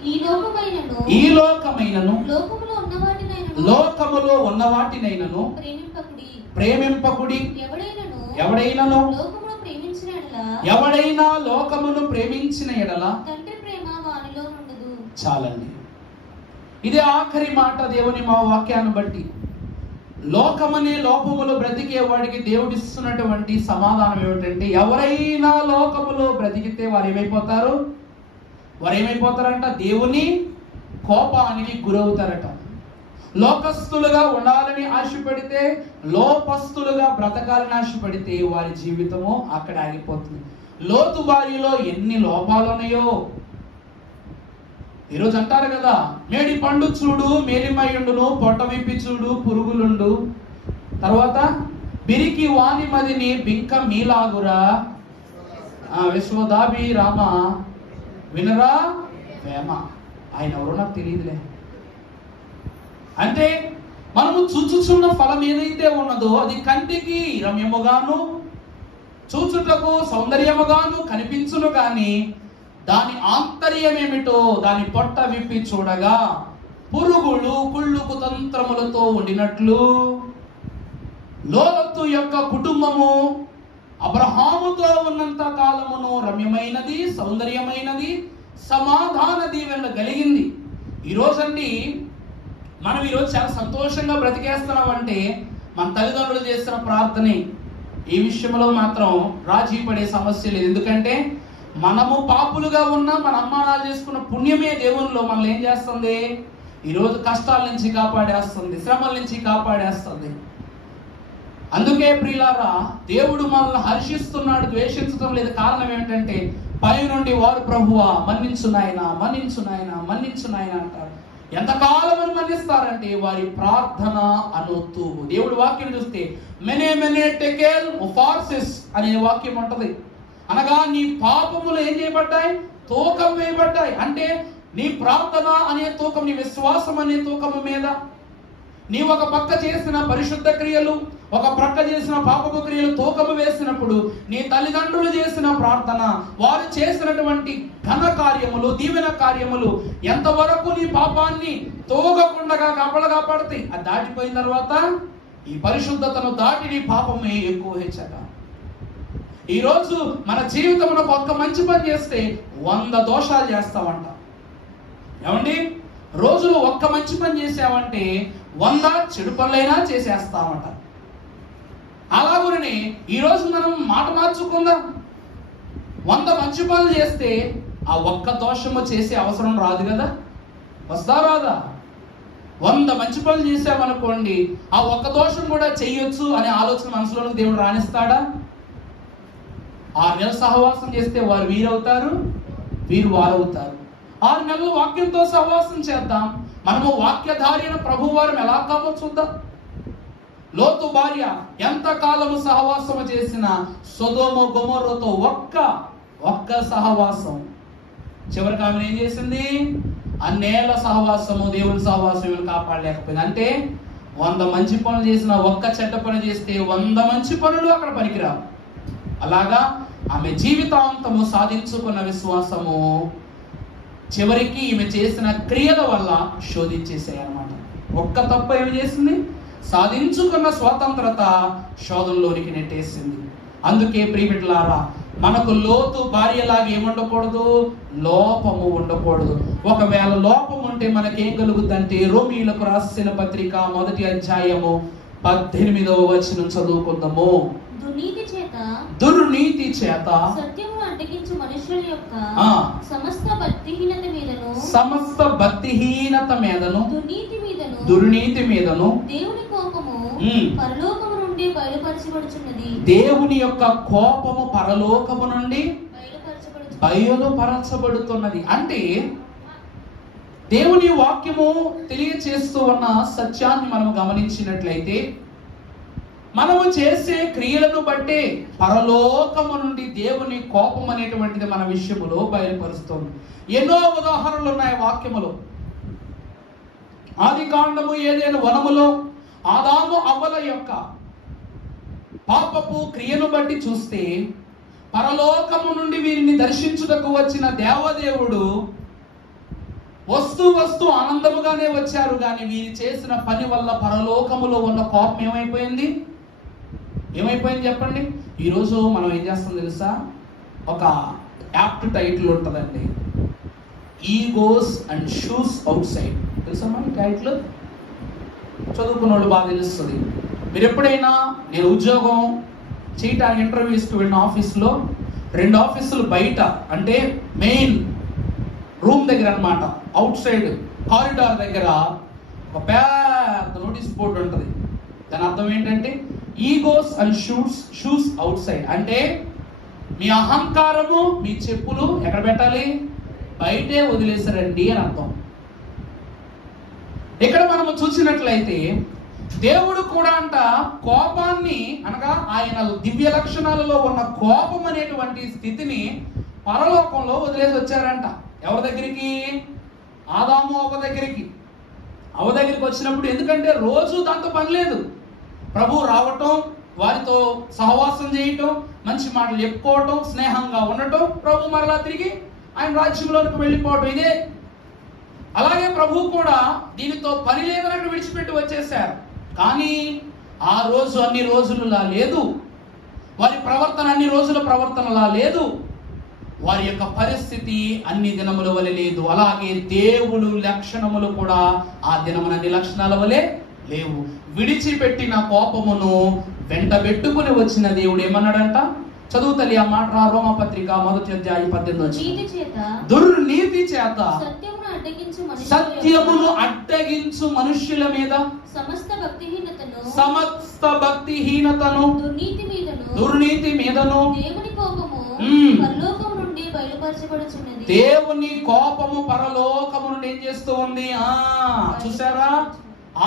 ఈ లోకమైనను లోకములో ఉన్నవాటినైనను ప్రేమింపకుడి. ఎవడైనా లోకమును ప్రేమించిన ఎడల చాలండి. ఇదే ఆఖరి మాట దేవుని మా వాక్యాన్ని బట్టి. లోకమనే లోకములో బ్రతికే వాడికి దేవుడిస్తున్నటువంటి సమాధానం ఏమిటంటే, ఎవరైనా లోకములో బ్రతికితే వారు ఏమైపోతారంట? దేవుని కోపానికి గురవుతారట. లోకస్తులుగా ఉండాలని ఆశపడితే, లోపస్తులుగా బ్రతకాలని ఆశపడితే వారి జీవితము అక్కడ ఆగిపోతుంది. లోతు వారిలో ఎన్ని లోపాలు ఉన్నాయో ఈరోజు అంటారు కదా, మేడి పండు చూడు మేలిమయుండును, పొట్ట విప్పి చూడు పురుగులుండు, తర్వాత బిరికి వాని మదిని బింక మీలాగురా, విశ్వదాభి రామ వినరా వేమ. ఆయన ఎవరో నాకు తెలియదులే. అంటే మనము చూచుచున్న ఫలం ఏదైతే ఉన్నదో అది కంటికి రమ్యముగాను చూచుటకు సౌందర్యముగాను కనిపించును, కానీ దాని ఆంతర్యమేమిటో దాని పొట్ట విప్పి చూడగా పురుగులు కుళ్ళు కుతంత్రములతో ఉండినట్లు లోతు యొక్క కుటుంబము అబ్రహాముతో ఉన్నంత కాలమును రమ్యమైనది, సౌందర్యమైనది, సమాధాన దీవెనలు కలిగింది. ఈరోజండి మనం ఈరోజు చాలా సంతోషంగా బ్రతికేస్తున్నామంటే మన తల్లిదండ్రులు చేస్తున్న ప్రార్థనే. ఈ విషయంలో మాత్రం రాజీ పడే సమస్య లేదు. ఎందుకంటే మనము పాపులుగా ఉన్న మన అమ్మా నాన్న చేసుకున్న పుణ్యమే దేవునిలో మనల్ని ఏం చేస్తుంది, ఈరోజు కష్టాల నుంచి కాపాడేస్తుంది, శ్రమల నుంచి కాపాడేస్తుంది. అందుకే ప్రియులారా, దేవుడు మనల్ని హర్షిస్తున్నాడు, ద్వేషించడం లేదు. కారణం ఏమిటంటే పై నుండి వారు ప్రభువా మన్నించు నాయనా, మన్నించు నాయనా, మన్నించు నాయనా అంటారు. ఎంతకాలం అని మన్నిస్తారంటే వారి ప్రార్థన అనుతూ. దేవుడి వాక్యం చూస్తే మెనే మెనే టెకెల్ ఫార్సిస్ అనే వాక్యం ఉంటది. అనగా నీ పాపములు ఏం చేయబడ్డాయి, తూకం వేయబడ్డాయి. అంటే నీ ప్రార్థన అనే తూకం, నీ విశ్వాసం అనే తూకము మీద నీ ఒక పక్క చేసిన పరిశుద్ధ క్రియలు, ఒక ప్రక్క చేసిన పాపపు క్రియలు తూకము వేసినప్పుడు నీ తల్లిదండ్రులు చేసిన ప్రార్థన, వారు చేసినటువంటి ఘన కార్యములు, దీవెన కార్యములు ఎంతవరకు నీ పాపాన్ని తోగకుండా కాపాడతాయి. అది దాటిపోయిన తర్వాత ఈ పరిశుద్ధతను దాటి నీ పాపమే ఎక్కువ హెచ్చగా. ఈరోజు మన జీవితంలో ఒక్క మంచి పని చేస్తే 100 దోషాలు చేస్తామంట. ఏమండి, రోజులో ఒక్క మంచి పని చేసామంటే 100 చెడు పనులైనా చేసేస్తామట. అలాగనే ఈరోజు మనం మాట మార్చుకుందాం. 100 మంచి పనులు చేస్తే ఆ ఒక్క దోషము చేసే అవసరం రాదు కదా, వస్తా రాదా? 100 మంచి పనులు చేసామనుకోండి, ఆ ఒక్క దోషం కూడా చెయ్యొచ్చు అనే ఆలోచన మనసులోకి దేవుడు రాణిస్తాడా? 6 నెలలు సహవాసం చేస్తే వారు వీరవుతారు, వీరు వారవుతారు. 6 నెలలు వాక్యంతో సహవాసం చేద్దాం. మనము వాక్యధారి అయిన ప్రభు వారం ఎలా కామో చూద్దాం. లోతు భార్య ఎంతకాలము సహవాసము చేసిన సొదొమ గొమొర్రాతో ఒక్క సహవాసం, చివరికి ఆమె ఏం చేసింది? అన్నేళ్ల సహవాసము, దేవుని సహవాసం ఏమైనా కాపాడలేకపోయింది. అంటే 100 మంచి పనులు చేసిన ఒక్క చెడ్డ పని చేస్తే 100 మంచి పనులు అక్కడ పనికిరావు. అలాగా ఆమె జీవితాంతము సాధించుకున్న విశ్వాసము చివరికి ఈమె చేసిన క్రియల వల్ల శోధించేసాయి అన్నమాట. ఒక్క తప్పు ఏమి చేసింది? సాధించుకున్న స్వాతంత్రత శోధంలోనికి నెట్టేసింది. అందుకే ప్రియబిడ్డలారా, మనకు లోతు భార్యలాగా ఏముండకూడదు, లోపము ఉండకూడదు. ఒకవేళ లోపం ఉంటే మనకేం కలుగుద్దంటే రోమీయులకు రాసిన పత్రిక 1వ అధ్యాయము 18వ వచనం చదువుకుందాము. దుర్నీతి చేత సత్యమును అడ్డగించు మనుషుల యొక్క సమస్త భక్తిహీనత మీదను దుర్నీతి మీదను దేవుని కోపము పరలోకము నుండి బయలుపరచబడుచున్నది. దేవుని యొక్క కోపము పరలోకము నుండి బయలుపరచబడుతున్నది. అంటే దేవుని వాక్యము తెలియచేస్తూ ఉన్న సత్యాన్ని మనం గమనించినట్లయితే, మనము చేసే క్రియలను బట్టే పరలోకము నుండి దేవుని కోపం అనేటువంటిది మన విషయములో బయలుపరుస్తుంది. ఎన్నో ఉదాహరణలు ఉన్నాయి వాక్యములో. ఆదికాండము ఏదైనా వనములో ఆదాము అవ్వల యొక్క పాపపు క్రియను బట్టి చూస్తే, పరలోకము నుండి వీరిని దర్శించుటకు వచ్చిన దేవదేవుడు వస్తూ ఆనందముగానే వచ్చారు, కానీ వీరు చేసిన పని వల్ల పరలోకములో ఉన్న కోపం ఏమైపోయింది చెప్పండి. ఈరోజు మనం ఏం చేస్తాం తెలుసా? ఒక యాప్ట్ టైటిల్ ఉంటుందండి, egos and shoes out side. తెలుసా మన టైటిల్? చదువుకున్న వాళ్ళు బాగా తెలుస్తుంది. మీరు ఎప్పుడైనా, నేను ఉద్యోగం చేయటానికి ఇంటర్వ్యూస్కి వెళ్ళిన ఆఫీస్లో 2 ఆఫీసులు బయట, అంటే మెయిన్ రూమ్ దగ్గర అన్నమాట, అవుట్ సైడ్ కారిడార్ దగ్గర ఒక పెద్ద నోటీస్ బోర్డు ఉంటుంది. దాని అర్థం ఏంటంటే egos and shoes out side. అంటే మీ అహంకారము, మీ చెప్పులు ఎక్కడ పెట్టాలి? బయటే వదిలేసారండి అని అర్థం. ఇక్కడ మనము చూసినట్లయితే దేవుడు కూడా అంట కోపాన్ని, అనగా ఆయన దివ్య లక్షణాలలో ఉన్న కోపం అనేటువంటి స్థితిని పరలోకంలో వదిలేసి వచ్చారంట. ఎవరి దగ్గరికి? ఆదాము అవ్వ దగ్గరికి. అవ్వ దగ్గరికి వచ్చినప్పుడు, ఎందుకంటే రోజు దాంతో పని లేదు, ప్రభు రావటం, వారితో సహవాసం చేయటం, మంచి మాటలు చెప్పుకోవటం, స్నేహంగా ఉండటం, ప్రభు మరలా తిరిగి ఆయన రాజ్యంలోకి వెళ్ళిపోవటం, ఇదే. అలాగే ప్రభు కూడా దీనితో పని లేదన్నట్టు విడిచిపెట్టి వచ్చేసారు. కానీ ఆ రోజు అన్ని రోజులలా లేదు, వారి ప్రవర్తన అన్ని రోజుల ప్రవర్తనలా లేదు, వారి యొక్క పరిస్థితి అన్ని దినముల వలె లేదు. అలాగే దేవుడు లక్షణములు కూడా ఆ దినమున అన్ని లక్షణాల వలె లేవు. విడిచిపెట్టిన కోపమును వెంటబెట్టుకుని వచ్చిన దేవుడు ఏమన్నాడంట? చదువు తల్లి ఆ మాట. రోమపత్రిక 1:18. దుర్నీతి చేత సత్యమును అడ్డగించు మనుష్యుల మీద సమస్త భక్తిహీనతను దుర్నీతి మీదను దేవుని కోపము పరలోకము నుండి ఏం చేస్తూ ఉంది? చూసారా?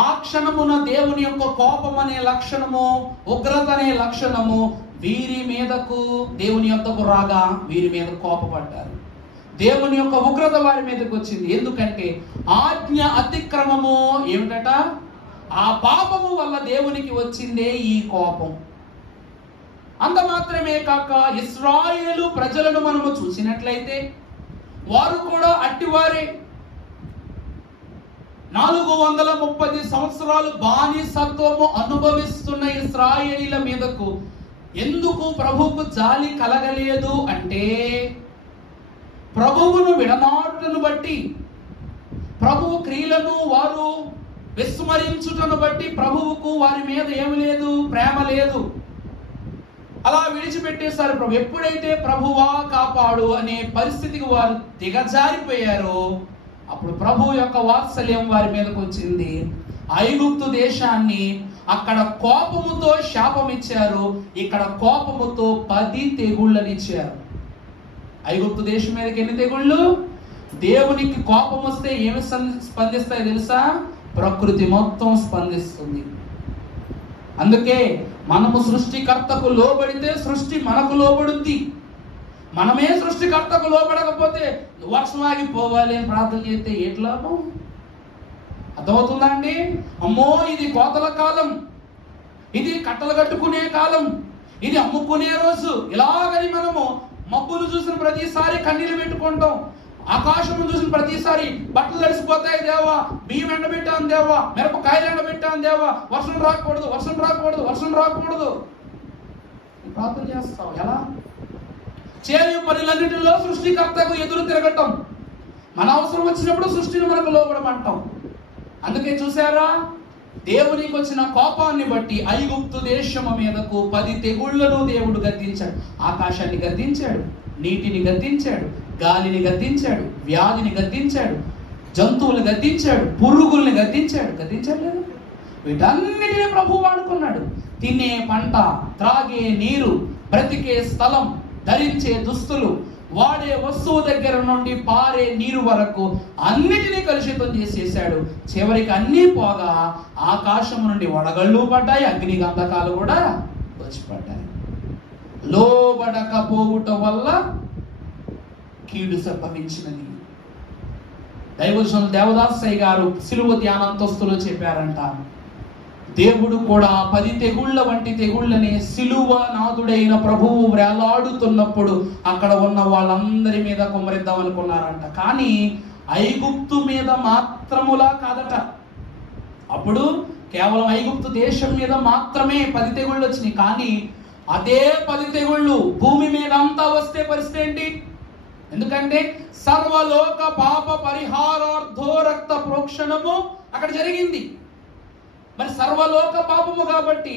ఆ క్షణమున దేవుని యొక్క కోపం అనే లక్షణము, ఉగ్రత అనే లక్షణము వీరి మీదకు దేవుని యొద్దకు రాగా వీరి మీద కోపపడ్డారు. దేవుని యొక్క ఉగ్రత వారి మీదకి వచ్చింది. ఎందుకంటే ఆజ్ఞ అతిక్రమము ఏమిటట? ఆ పాపము వల్ల దేవునికి వచ్చిందే ఈ కోపం. అంత మాత్రమే కాక ఇశ్రాయేలు ప్రజలను మనము చూసినట్లయితే వారు కూడా అట్టివారే. 430 సంవత్సరాలు బానిసత్వము అనుభవిస్తున్న ఇశ్రాయేలీల మీదకు ఎందుకు ప్రభువుకు జాలి కలగలేదు అంటే, ప్రభువును విడనాటును బట్టి, ప్రభువు క్రియలను వారు విస్మరించుటను బట్టి ప్రభువుకు వారి మీద ఏమి లేదు, ప్రేమ లేదు. అలా విడిచిపెట్టేశారు ప్రభు. ఎప్పుడైతే ప్రభువా కాపాడు అనే పరిస్థితికి వారు దిగజారిపోయారో అప్పుడు ప్రభు యొక్క వాత్సల్యం వారి మీదకి వచ్చింది. ఐగుప్తు దేశాన్ని అక్కడ కోపముతో శాపం ఇచ్చారు, ఇక్కడ కోపముతో 10 తెగుళ్ళని ఇచ్చారు. ఐగుప్తు దేశం మీదకి ఎన్ని తెగుళ్ళు? దేవునికి కోపం వస్తే ఏమి స్పందిస్తాయి తెలుసా? ప్రకృతి మొత్తం స్పందిస్తుంది. అందుకే మనము సృష్టికర్తకు లోబడితే సృష్టి మనకు లోబడుద్ది. మనమే సృష్టికర్తకు లోబడకపోతే వర్షం ఆగిపోవాలి అని ప్రార్థన చేస్తే ఏటి లాభం? అర్థమవుతుందా అండి? అమ్మో ఇది కోతల కాలం, ఇది కట్టలు కట్టుకునే కాలం, ఇది అమ్ముకునే రోజు, ఇలాగని మనము మబ్బులు చూసిన ప్రతిసారి కన్నీళ్ళు పెట్టుకుంటాం. ఆకాశం చూసిన ప్రతిసారి బట్టలు తడిసిపోతాయి దేవా, బియ్యం ఎండబెట్టాను దేవా, మిరపకాయలు ఎండబెట్టాను దేవా, వర్షం రాకూడదు, వర్షం రాకూడదు, వర్షం రాకూడదు ప్రార్థన చేస్తాం. ఎలా? చేయు పనులన్నిటిలో సృష్టికర్తకు ఎదురు తిరగటం, మన అవసరం వచ్చినప్పుడు సృష్టిని మనకు లోబడమంటాం. అందుకే చూసారా, దేవునికి వచ్చిన కోపాన్ని బట్టి ఐగుప్తు దేశము మీదకు 10 తెగుళ్లను దేవుడు గద్దించాడు. ఆకాశాన్ని గద్దించాడు, నీటిని గద్దించాడు, గాలిని గద్దించాడు, వ్యాధిని గద్దించాడు, జంతువులు గద్దించాడు, పురుగుల్ని గద్దించాడు. గద్దించలేదు? వీటన్నిటిని ప్రభు వాడుకున్నాడు. తినే పంట, త్రాగే నీరు, బ్రతికే స్థలం, ధరించే దుస్తులు, వాడే వస్తువు దగ్గర నుండి పారే నీరు వరకు అన్నిటినీ కలుషితం చేసేసాడు. చివరికి అన్నీ పోగా ఆకాశం నుండి వడగళ్ళు పడ్డాయి, అగ్ని గంధకాలు కూడా వచ్చిపడ్డాయి. లోబడకపోవుట వల్ల కీడు సంభవించినది. దైవజనులు దేవదాసయ్య గారు సిలువ ధ్యానంతస్తులో చెప్పారంట, దేవుడు కూడా 10 తెగుళ్ల వంటి తెగుళ్ళని సిలువ నాథుడైన ప్రభువు వేలాడుతున్నప్పుడు అక్కడ ఉన్న వాళ్ళందరి మీద కుమ్మరిద్దాం అనుకున్నారంట. కానీ ఐగుప్తు మీద మాత్రములా కాదట. అప్పుడు కేవలం ఐగుప్తు దేశం మీద మాత్రమే 10 తెగుళ్ళు వచ్చినాయి. కానీ అదే 10 తెగుళ్ళు భూమి మీద అంతా వస్తే పరిస్థితి ఏంటి? ఎందుకంటే సర్వలోక పాప పరిహారార్థో రక్త ప్రోక్షణము అక్కడ జరిగింది. మరి సర్వలోక పాపము కాబట్టి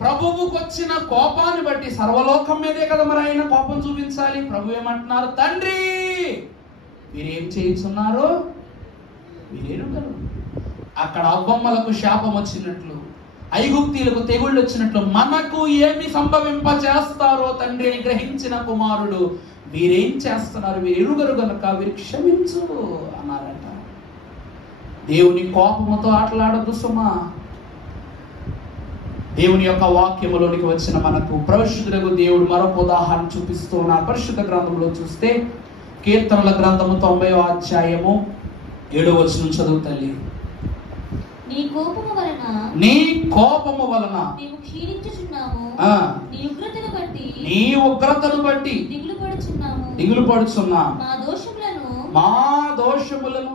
ప్రభువుకు వచ్చిన కోపాన్ని బట్టి సర్వలోకం మీదే కదా మరి ఆయన కోపం చూపించాలి. ప్రభు ఏమంటున్నారు? తండ్రి మీరేం చేయించున్నారో మీరేరుగరు. అక్కడ అవ్వమ్మలకు శాపం వచ్చినట్లు, ఐగుప్తీలకు తెగుళ్ళు వచ్చినట్లు మనకు ఏమి సంభవింప చేస్తారో తండ్రి అని గ్రహించిన కుమారుడు మీరేం చేస్తున్నారు మీరు ఎరుగరు గనుక వీరు క్షమించు అన్నారట. దేవుని కోపముతో ఆటలాడద్దు సుమా. దేవుని యొక్క వాక్యములోనికి వచ్చిన మనకు పరిశుద్ధులకు దేవుడు మరొక ఉదాహరణ చూపిస్తూ ఉన్నారు. పరిశుద్ధ గ్రంథంలో చూస్తే కీర్తనల గ్రంథము 90వ అధ్యాయము 7వ వచనం చదువు తల్లి. నీ కోపము వలన మేము క్షీణించుచున్నాము, నీ ఉగ్రతను బట్టి దిగులు పడుచున్నాము, మా దోషములను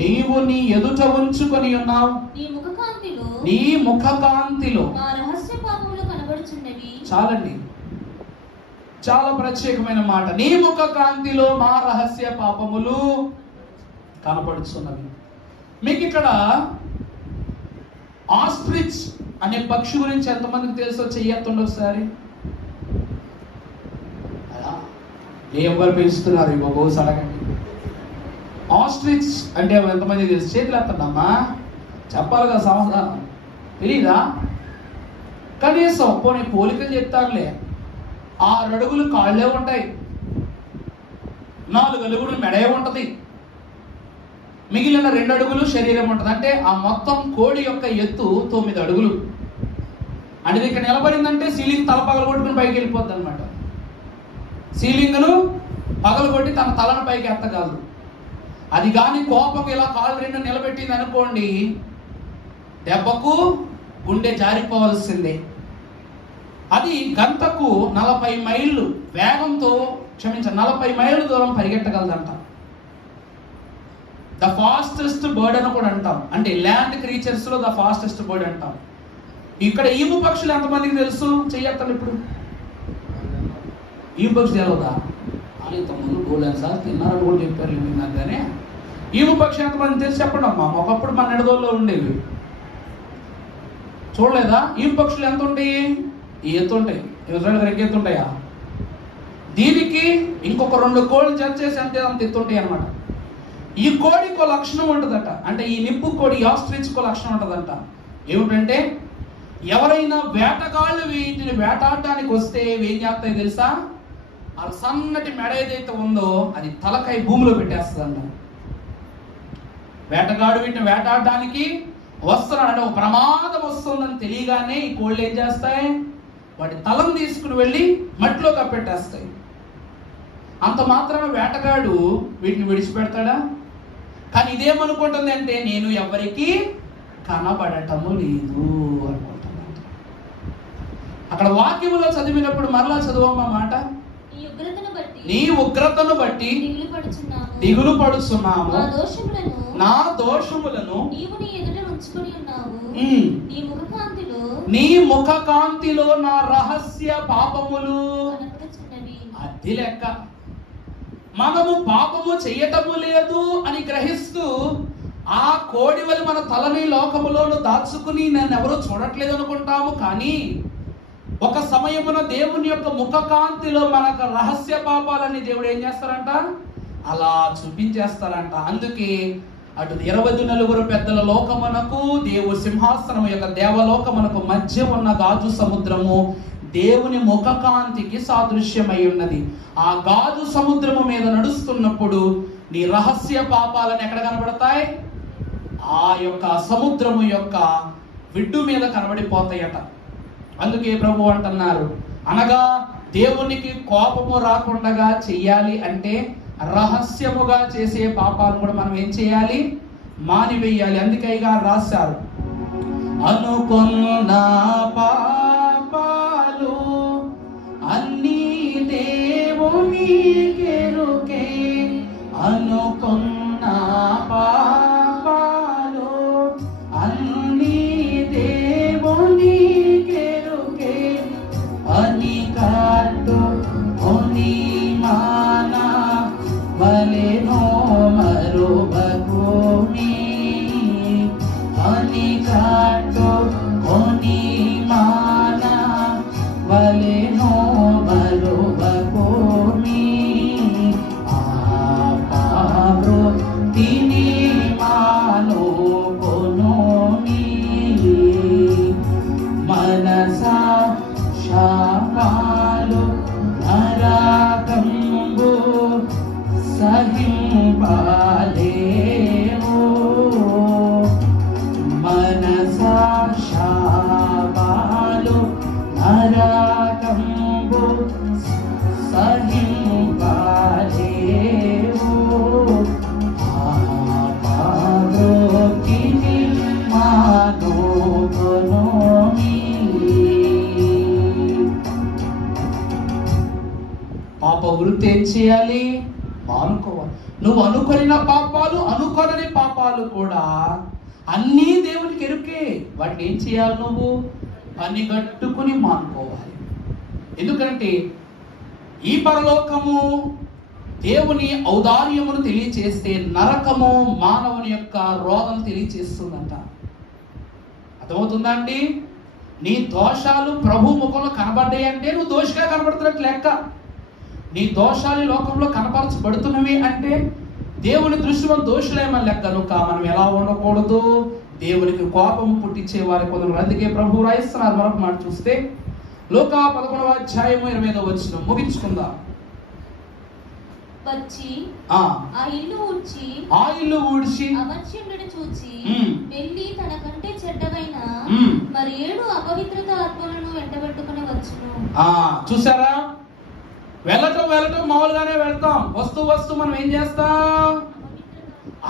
నీవు నీ ఎదుట ఉంచుకొని ఉన్నావు, నీ నీ ముఖ కాంతిలో మా రహస్య పాపములు కనబడుచున్నవి. చాలండి, చాలా ప్రత్యేకమైన మాట. నీ ముఖ కాంతిలో మా రహస్య పాపములు కనపడుచున్నవి. మీకు ఇక్కడ ఆస్ట్రిచ్ అనే పక్షి గురించి ఎంతమందికి తెలుసో చెయ్యత్తుండో ఒకసారి. ఎవరు పిలుస్తున్నారు ఇవ్వబోసు అడగండి. ఆస్ట్రిచ్ అంటే ఎంతమంది తెలుసు? చేతులు ఎత్తండమ్మా, చెప్పాలి కదా సమాధానం. తెలీదా? కనీసం పోనీ పోలికలు చెప్తారులే. 6 అడుగులు కాళ్ళే ఉంటాయి, 4 అడుగులు మెడే ఉంటది, మిగిలిన 2 అడుగులు శరీరం ఉంటుంది. అంటే ఆ మొత్తం కోడి యొక్క ఎత్తు 9 అడుగులు. అంటే ఇక్కడ నిలబడిందంటే సీలింగ్ తల పగలగొట్టుకుని పైకి వెళ్ళిపోద్ది అనమాట. సీలింగ్ను పగలగొట్టి తన తలను పైకి ఎత్తగలదు. అది కానీ కోపం ఇలా కాళ్ళు 2 నిలబెట్టింది అనుకోండి, దెబ్బకు గుండె జారిపోవాల్సిందే. అది గంటకు 40 మైళ్ళు వేగంతో 40 మైళ్ళ దూరం పరిగెట్టగలదంట. ద ఫాస్టెస్ట్ బర్డ్ అని కూడా అంటాం. అంటే ల్యాండ్ క్రీచర్స్ లో ద ఫాస్టెస్ట్ బర్డ్ అంటాం. ఇక్కడ ఈము పక్షులు ఎంతమందికి తెలుసు? చెయ్యత్తాను ఇప్పుడు. ఈము పక్షి తెలవదా? ఇంతకుముందు గోల్డెన్ సార్ తిన్నారని కూడా చెప్పారు కానీ ఈము పక్షి ఎంతమంది తెలుసు చెప్పండి అమ్మా. ఒకప్పుడు మన నెడదోల్లో ఉండేవి, చూడలేదా? ఈము పక్షులు ఎంత ఉంటాయి? ఈ ఎత్తు ఉంటాయి. ఇవి ఎత్తుంటాయా? దీనికి ఇంకొక 2 కోళ్ళు జత చేసి అంత ఎత్తుంటాయి అనమాట. ఈ కోడికో లక్షణం ఉంటుందట. అంటే ఈ నిప్పు కోడి ఆస్ట్రిచ్కో లక్షణం ఉంటుందంట. ఏమిటంటే ఎవరైనా వేటగాళ్ళు వీటిని వేటాడడానికి వస్తే ఏం చేస్తాయి తెలుసా? ఆ సన్నటి మెడ ఏదైతే ఉందో అది తలకై భూమిలో పెట్టేస్తుందంట. వేటగాడు వీటిని వేటాడడానికి వస్తున్నాడు అంటే ఒక ప్రమాదం వస్తుందని తెలియగానే ఈ కోళ్ళు ఏం చేస్తాయి? వాటి తలను తీసుకుని వెళ్ళి మట్టిలో కప్పెట్టేస్తాయి. అంత మాత్రాన వేటగాడు వీటిని విడిచిపెడతాడా? కానీ ఇదేమనుకుంటుంది అంటే నేను ఎవరికి కనబడటము లేదు అనుకుంటున్నా. అక్కడ వాక్యములో చదివినప్పుడు మరలా చదువమ్మా మాట. నీ ఉగ్రతను బట్టి దిగులు పడుచున్నాము, నా దోషములను నీ ముఖ కాంతిలో నా రహస్య పాపములు. అది లెక్క. మనము పాపము చెయ్యటము లేదు అని గ్రహిస్తూ ఆ కోడివలి మన తలని లోకములోను దాచుకుని నన్ను ఎవరూ చూడట్లేదు అనుకుంటాము. కానీ ఒక సమయమున దేవుని యొక్క ముఖ కాంతిలో మనకు రహస్య పాపాలని దేవుడు ఏం చేస్తారంట? అలా చూపించేస్తారంట. అందుకే అటు 24 పెద్దల లోకమునకు దేవుడు సింహాసనం యొక్క దేవలోకమునకు మధ్య ఉన్న గాజు సముద్రము దేవుని ముఖ కాంతికి సాదృశ్యమై ఉన్నది. ఆ గాజు సముద్రము మీద నడుస్తున్నప్పుడు నీ రహస్య పాపాలను ఎక్కడ కనబడతాయి? ఆ యొక్క సముద్రము యొక్క విడ్డు మీద కనబడిపోతాయట. అందుకే ప్రభు అంటున్నారు, అనగా దేవునికి కోపము రాకుండా చెయ్యాలి అంటే రహస్యముగా చేసే పాపాలు కూడా మనం ఏం చేయాలి? మానివేయాలి. అందుకే గారు రాశారు, అనుకున్న పాపాలు అన్నీ దేవునికెరుకే, అనుకున్న పాపాలు అన్నీ దేవునికెరుకే, అని కాటు oni mana valeno marubakumi, ani kato oni mana valeno marubakumi, apabro tini mano konomi, manasa shakalu నరకంబు సహింపలేవు, మనసా శాపాలు నరకంబు సహింపలేవు, పాపవృత్తిని మానుకొనుమి. పాప వృత్తి ఏం చేయాలి? మానుకోవాలి. నువ్వు అనుకొనిన పాపాలు అనుకొనని పాపాలు కూడా అన్నీ దేవునికి ఎరుకే. వాటిని ఏం చేయాలి? నువ్వు పని కట్టుకుని మానుకోవాలి. ఎందుకంటే ఈ పరలోకము దేవుని ఔదార్యమును తెలియచేస్తే, నరకము మానవుని యొక్క రోగం తెలియచేస్తుందంట. అర్థమవుతుందా అండి? నీ దోషాలు ప్రభు ముఖంలో కనబడ్డాయి అంటే నువ్వు దోషిగా కనబడుతున్నట్టు లెక్క. నీ దోషాలు లోకంలో కనపరచబడుతున్నవి అంటే దేవుని దృష్టిలో దోషులేమని లెక్క. కనుక మనం ఎలా ఉండకూడదు? దేవునికి కోపము పుట్టించే వారి కొందరు. అందుకే ప్రభు రాయిస్తున్నారు. మరొక మాట చూస్తే లూకా 11వ అధ్యాయము 20వ వచనం ముగించుకుందాం. వచ్చి ఆ ఇల్లు ఊడ్చి అమర్చిండుని చూచి వెళ్ళి తన కంటే చెడ్డవైన మరి 7 అపవిత్రత ఆత్మలను వెంటబెట్టుకుని వచ్చును. చూసారా? వెళ్ళటం మామూలుగానే వెళ్తాం. వస్తూ మనం ఏం చేస్తాం?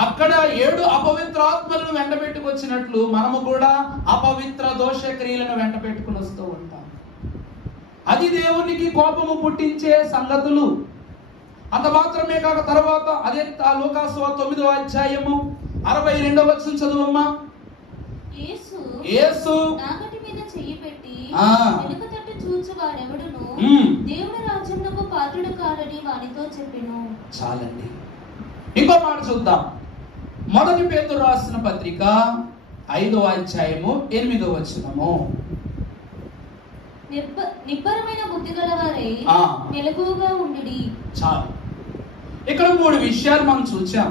అక్కడ 7 అపవిత్ర ఆత్మలను వెంట పెట్టుకొచ్చినట్లు మనము కూడా అపవిత్ర దోష క్రియలను వెంట పెట్టుకుని వస్తూ ఉంటాం. అది దేవునికి కోపము పుట్టించే సంగతులు. అంత మాత్రమే కాక తర్వాత అదే లూకా 9వ అధ్యాయము 62వ వచనం చదువమ్మా. యేసు నాగటి మీద చెయ్యి పెట్టి వెనుక తట్టు చూచువాడెవడును దేవుని రాజ్యమునకు పాత్రుడు కాడని వానితో చెప్పెను. చాలండి. ఇంకో మాట చూద్దాం. మొదటి పేతురు రాసిన పత్రిక 5వ అధ్యాయము 8వ వచనము. నిబ్బరమైన బుద్ధి గలవారై మెలకువగా ఉండుడి. చాలు. ఇక్కడ 3 విషయాలు మనం చూచాం.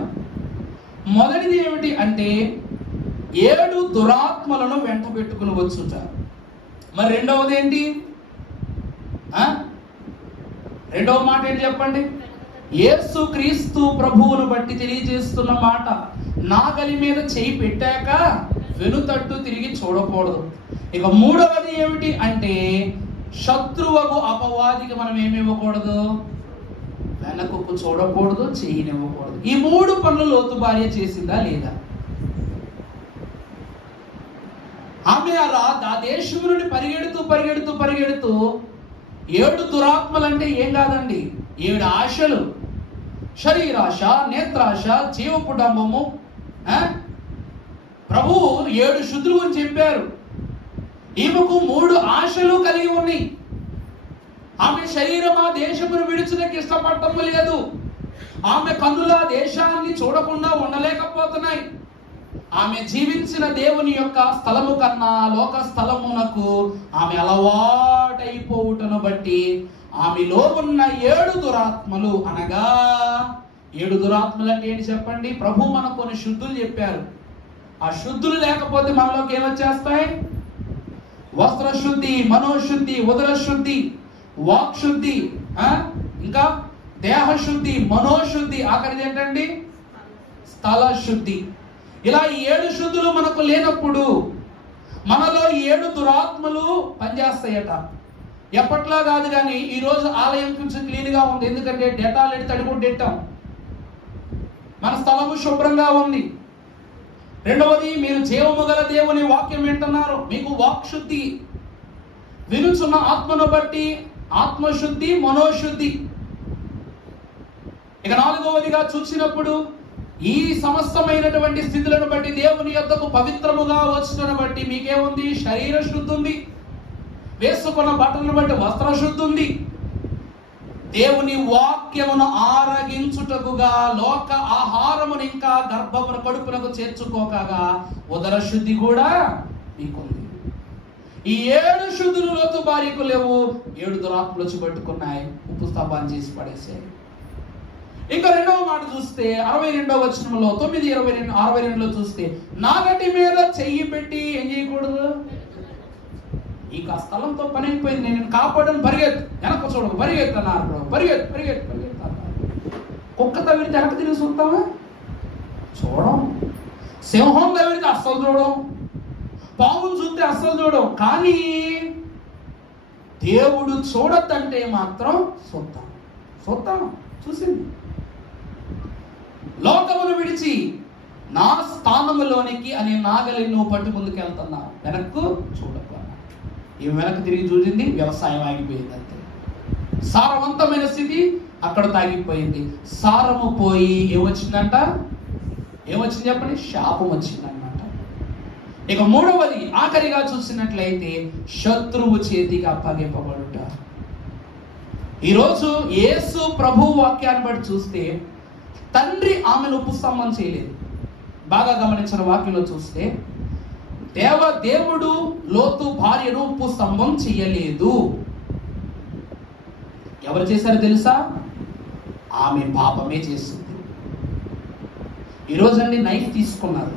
మొదటిది ఏమిటి అంటే 7 దురాత్మలను వెంట పెట్టుకుని వచ్చుంటారు. మరి రెండవది ఏంటి? రెండవ మాట ఏంటి చెప్పండి? యేసు క్రీస్తు ప్రభువును బట్టి తెలియజేస్తున్న మాట, నాగలి మీద చేయి పెట్టాక వెనుతట్టు తిరిగి చూడకూడదు. ఇక మూడవది ఏమిటి అంటే శత్రువుకు అపవాదికి మనం ఏమివ్వకూడదు? వెనకకు చూడకూడదు, చేయనివ్వకూడదు. ఈ 3 పనులు లోతు భార్య చేసిందా లేదా? ఆమె అలా ఆ దేశం నుండి పరిగెడుతూ 7 దురాత్మలంటే ఏం కాదండి, 7 ఆశలు. శరీరాశ, నేత్రాశ, జీవపు డంబము. ప్రభు 7 శుద్ధులు అని చెప్పారు. ఈమెకు 3 ఆశలు కలిగి ఉన్నాయి. ఆమె శరీరమా దేశమును విడుచుటకు ఇష్టపడటము లేదు. ఆమె కన్నుల దేశాన్ని చూడకుండా ఉండలేకపోతున్నాయి. ఆమె జీవించిన దేవుని యొక్క స్థలము కన్నా లోక స్థలమునకు ఆమె అలవాటైపోవుటను బట్టి ఆమెలో ఉన్న 7 దురాత్మలు, అనగా 7 దురాత్మలు అంటే ఏంటి చెప్పండి? ప్రభు మనకు కొన్ని శుద్ధులు చెప్పారు. ఆ శుద్ధులు లేకపోతే మనలోకి ఏమొచ్చేస్తాయి? వస్త్ర శుద్ధి, మనోశుద్ధి, ఉదర శుద్ధి, వాక్ శుద్ధి, ఇంకా దేహ శుద్ధి, మనోశుద్ధి, ఆఖరిది ఏంటండి? స్థల శుద్ధి. ఇలా 7 శుద్ధులు మనకు లేనప్పుడు మనలో 7 దురాత్మలు పనిచేస్తాయట. ఎప్పట్లా కాదు కానీ ఈరోజు ఆలయం కొంచెం క్లీన్ గా ఉంది. ఎందుకంటే డెటాల్ ఎడి తడిగుడ్డెట్టాం, మన స్థలము శుభ్రంగా ఉంది. రెండవది, మీరు జీవము గల దేవుని వాక్యం వింటున్నారు, మీకు వాక్ శుద్ధి. వినుచున్న ఆత్మను బట్టి ఆత్మశుద్ధి, మనోశుద్ధి. ఇక 4వదిగా చూసినప్పుడు ఈ సమస్తమైనటువంటి స్థితులను బట్టి దేవుని యొద్దకు పవిత్రముగా వచ్చుటను బట్టి మీకేముంది? శరీర శుద్ధి ఉంది. వేసుకున్న బట్టలను బట్టి వస్త్ర శుద్ధి ఉంది. దేవుని వాక్యమును ఆరగించుటకుగా లోక ఆహారమును ఇంకా గర్భమును కడుపునకు చేర్చుకోకగా ఉదర శుద్ధి కూడా మీకుంది. ఈ 7 శుద్ధులు లోతు భార్యకు లేవు. 7 దురాత్మలు వచ్చి పట్టుకున్నాయి, ఉప్పు స్తంభాన్ని చేసి పడేసాయి. ఇంకా రెండవ మాట చూస్తే 62వ వచనంలో 9:62 చూస్తే నాగటి మీద చెయ్యి పెట్టి ఏం చేయకూడదు? ఇక స్థలంతో పని అయిపోయింది. నేను కాపాడని పరిగెత్తు, వెనక చూడకు, పరిగెత్తన్నారు. పరిగెత్తు. కుక్క తవిరితే వెనక తిరిగి చూస్తామా? చూడం. సింహం తవిరితే అస్సలు చూడం. పామును చూస్తే అస్సలు చూడం. కానీ దేవుడు చూడద్దంటే మాత్రం చూస్తాం. చూసింది. లోకమును విడిచి నా స్థానములోనికి అనే నాగలి నువ్వు పట్టు ముందుకెళ్తున్నా, వెనక్కు చూడకు. ఈ వెనక్కి తిరిగి చూసింది, వ్యవసాయం ఆగిపోయింది. అంతే. సారవంతమైన స్థితి అక్కడ తాగిపోయింది. సారము పోయి ఏమొచ్చిందంట? ఏమొచ్చింది చెప్పండి? శాపం వచ్చిందన్నమాట. ఇక మూడవది ఆఖరిగా చూసినట్లయితే శత్రువు చేతికి అప్పగింపబడుట. ఈరోజు యేసు ప్రభు వాక్యాన్ని బట్టి చూస్తే తండ్రి ఆమెను ఉపస్తంభం చేయలేదు. బాగా గమనించిన వాక్యంలో చూస్తే దేవుడు లోతు భార్యను ఉపస్తంభం చేయలేదు. ఎవరు చేశారో తెలుసా? ఆమె పాపమే చేస్తుంది. ఈరోజు అండి నైఫ్ తీసుకున్నారు,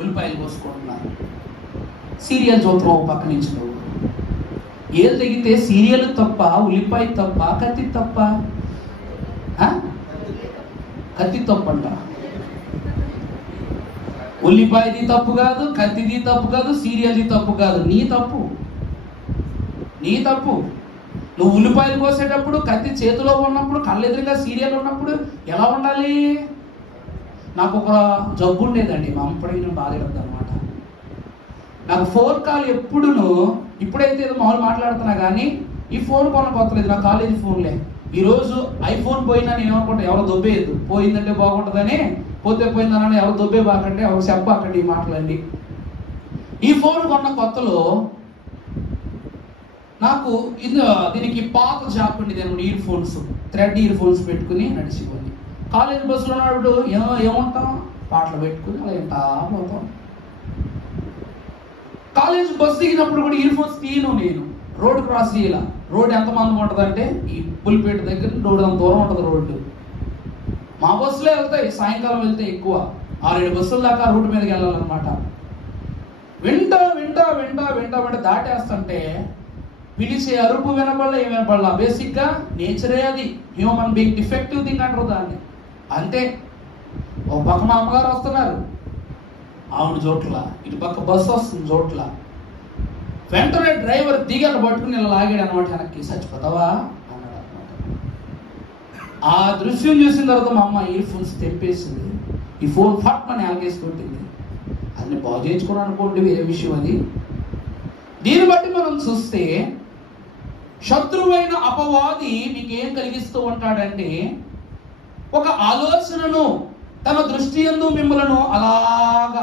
ఉల్లిపాయలు కోసుకుంటున్నారు, సీరియల్ చూస్తున్నావు పక్క నుంచి. నువ్వు ఏది తెగితే సీరియల్ తప్ప, ఉల్లిపాయ తప్ప, కత్తి తప్ప? కత్తి తప్పంట. ఉల్లిపాయది తప్పు కాదు, కత్తిది తప్పు కాదు, సీరియల్ది తప్పు కాదు, నీ తప్పు. నీ తప్పు. నువ్వు ఉల్లిపాయలు కోసేటప్పుడు కత్తి చేతిలో ఉన్నప్పుడు, కళ్ళెదురుగా సీరియల్ ఉన్నప్పుడు ఎలా ఉండాలి? నాకు ఒక జబ్బు ఉండేదండి, మా అమ్మపడిన బాధపడద్దు అనమాట. నాకు ఫోన్ కాల్ ఎప్పుడును, ఇప్పుడైతే ఏదో మామూలు మాట్లాడుతున్నా కానీ ఈ ఫోన్ కొన కొత్తలేదు, నా కాలేజీ ఫోన్లే. ఈరోజు ఐఫోన్ పోయినా నేను ఏమనుకుంటా, ఎవరో దొబ్బేయద్దు, పోయిందంటే బాగుంటుందని. పోతే పోయిందని ఎవరు దొబ్బే బాకండి, ఎవరు చెప్పాకండి ఈ మాటలండి. ఈ ఫోన్ కొన్న కొత్తలో నాకు దీనికి పాత జాబ్ ఉండేది అనమాట. Ear phones, thread ear phones పెట్టుకుని నడిచిపోయింది. కాలేజ్ బస్సులో ఉన్నప్పుడు ఏమంటాం, పాటలు పెట్టుకుని అలా వింటా పోతాం. కాలేజ్ బస్సు దిగినప్పుడు కూడా ఇయర్ ఫోన్స్ తీయను నేను. రోడ్ క్రాస్ చేయాల. రోడ్ ఎంతమంది ఉంటుంది అంటే ఈ పులిపేట దగ్గర రోడ్ అంత దూరం ఉంటుంది రోడ్డు. మా బస్సులే వెళ్తాయి, సాయంకాలం వెళ్తే ఎక్కువ 6-7 బస్సుల దాకా రోడ్డు మీదకి వెళ్ళాలన్నమాట. వింటా వింటా వింటా వింటా వింటా దాటేస్తుంటే పిలిచే అరుపు వినపడలా, ఏం వినపడలా. బేసిక్ గా నేచరే అది, హ్యూమన్ బీయింగ్ డిఫెక్టివ్ థింగ్ అంటారు దాన్ని. అంతే. ఓ పక్క మా అమ్మగారు వస్తున్నారు, ఆవిడ చోట్ల, ఇటు పక్క బస్సు వస్తుంది చోట్ల. వెంటనే డ్రైవర్ దిగట పట్టుకుని ఇలా లాగాడు అనమాట వెనక్కి. చచ్చిపోతావా అన్నాడు అనమాట. ఆ దృశ్యం చూసిన తర్వాత మా అమ్మ ఇయర్ ఫోన్స్ తెంపేసింది. ఈ ఫోన్ ఫట్ మన నేలకేసి కొట్టింది. అన్ని బాగు చేయించుకుని అనుకోండి, వేరే విషయం అది. దీన్ని బట్టి మనం చూస్తే శత్రువైన అపవాది మీకు ఏం కలిగిస్తూ ఉంటాడంటే, ఒక ఆలోచనను తన దృష్టి యందు మిమ్మలను అలాగా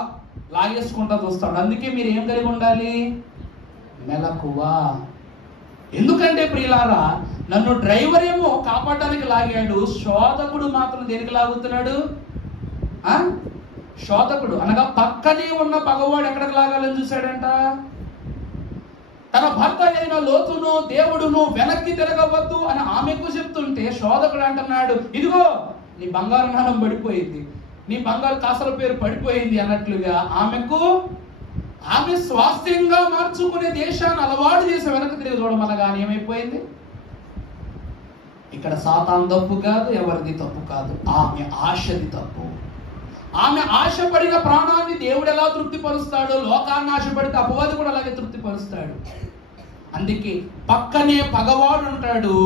లాగేసుకుంటా చూస్తాడు. అందుకే మీరు ఏం కలిగి ఉండాలి? మెలకువ. ఎందుకంటే ప్రియులారా, నన్ను డ్రైవర్ ఏమో కాపాడడానికి లాగాడు, శోధకుడు మాత్రం దేనికి లాగుతున్నాడు? శోధకుడు అనగా పక్కనే ఉన్న పగవాడు ఎక్కడికి లాగాలని చూశాడంట? తన భర్త అయిన లోతును దేవుడును వెనక్కి తిరగవద్దు అని ఆమెకు చెప్తుంటే శోధకుడు అంటున్నాడు, ఇదిగో నీ బంగారు నాణం పడిపోయింది, నీ బంగారు కాసల పేరు పడిపోయింది అన్నట్లుగా ఆమె స్వాస్థ్యంగా మార్చుకునే దేశాన్ని అలవాటు చేసి వెనక్కి తిరిగి చూడడం అనగానే ఏమైపోయింది? ఇక్కడ సాతాను తప్పు కాదు, ఎవరిది తప్పు కాదు, ఆమె ఆశది తప్పు. ఆమె ఆశపడిన ప్రాణాన్ని దేవుడు ఎలా తృప్తిపరుస్తాడో, లోకాన్ని ఆశపడితే అపవాది కూడా అలాగే తృప్తిపరుస్తాడు. అందుకే పక్కనే పగవాడు ఉంటాడు,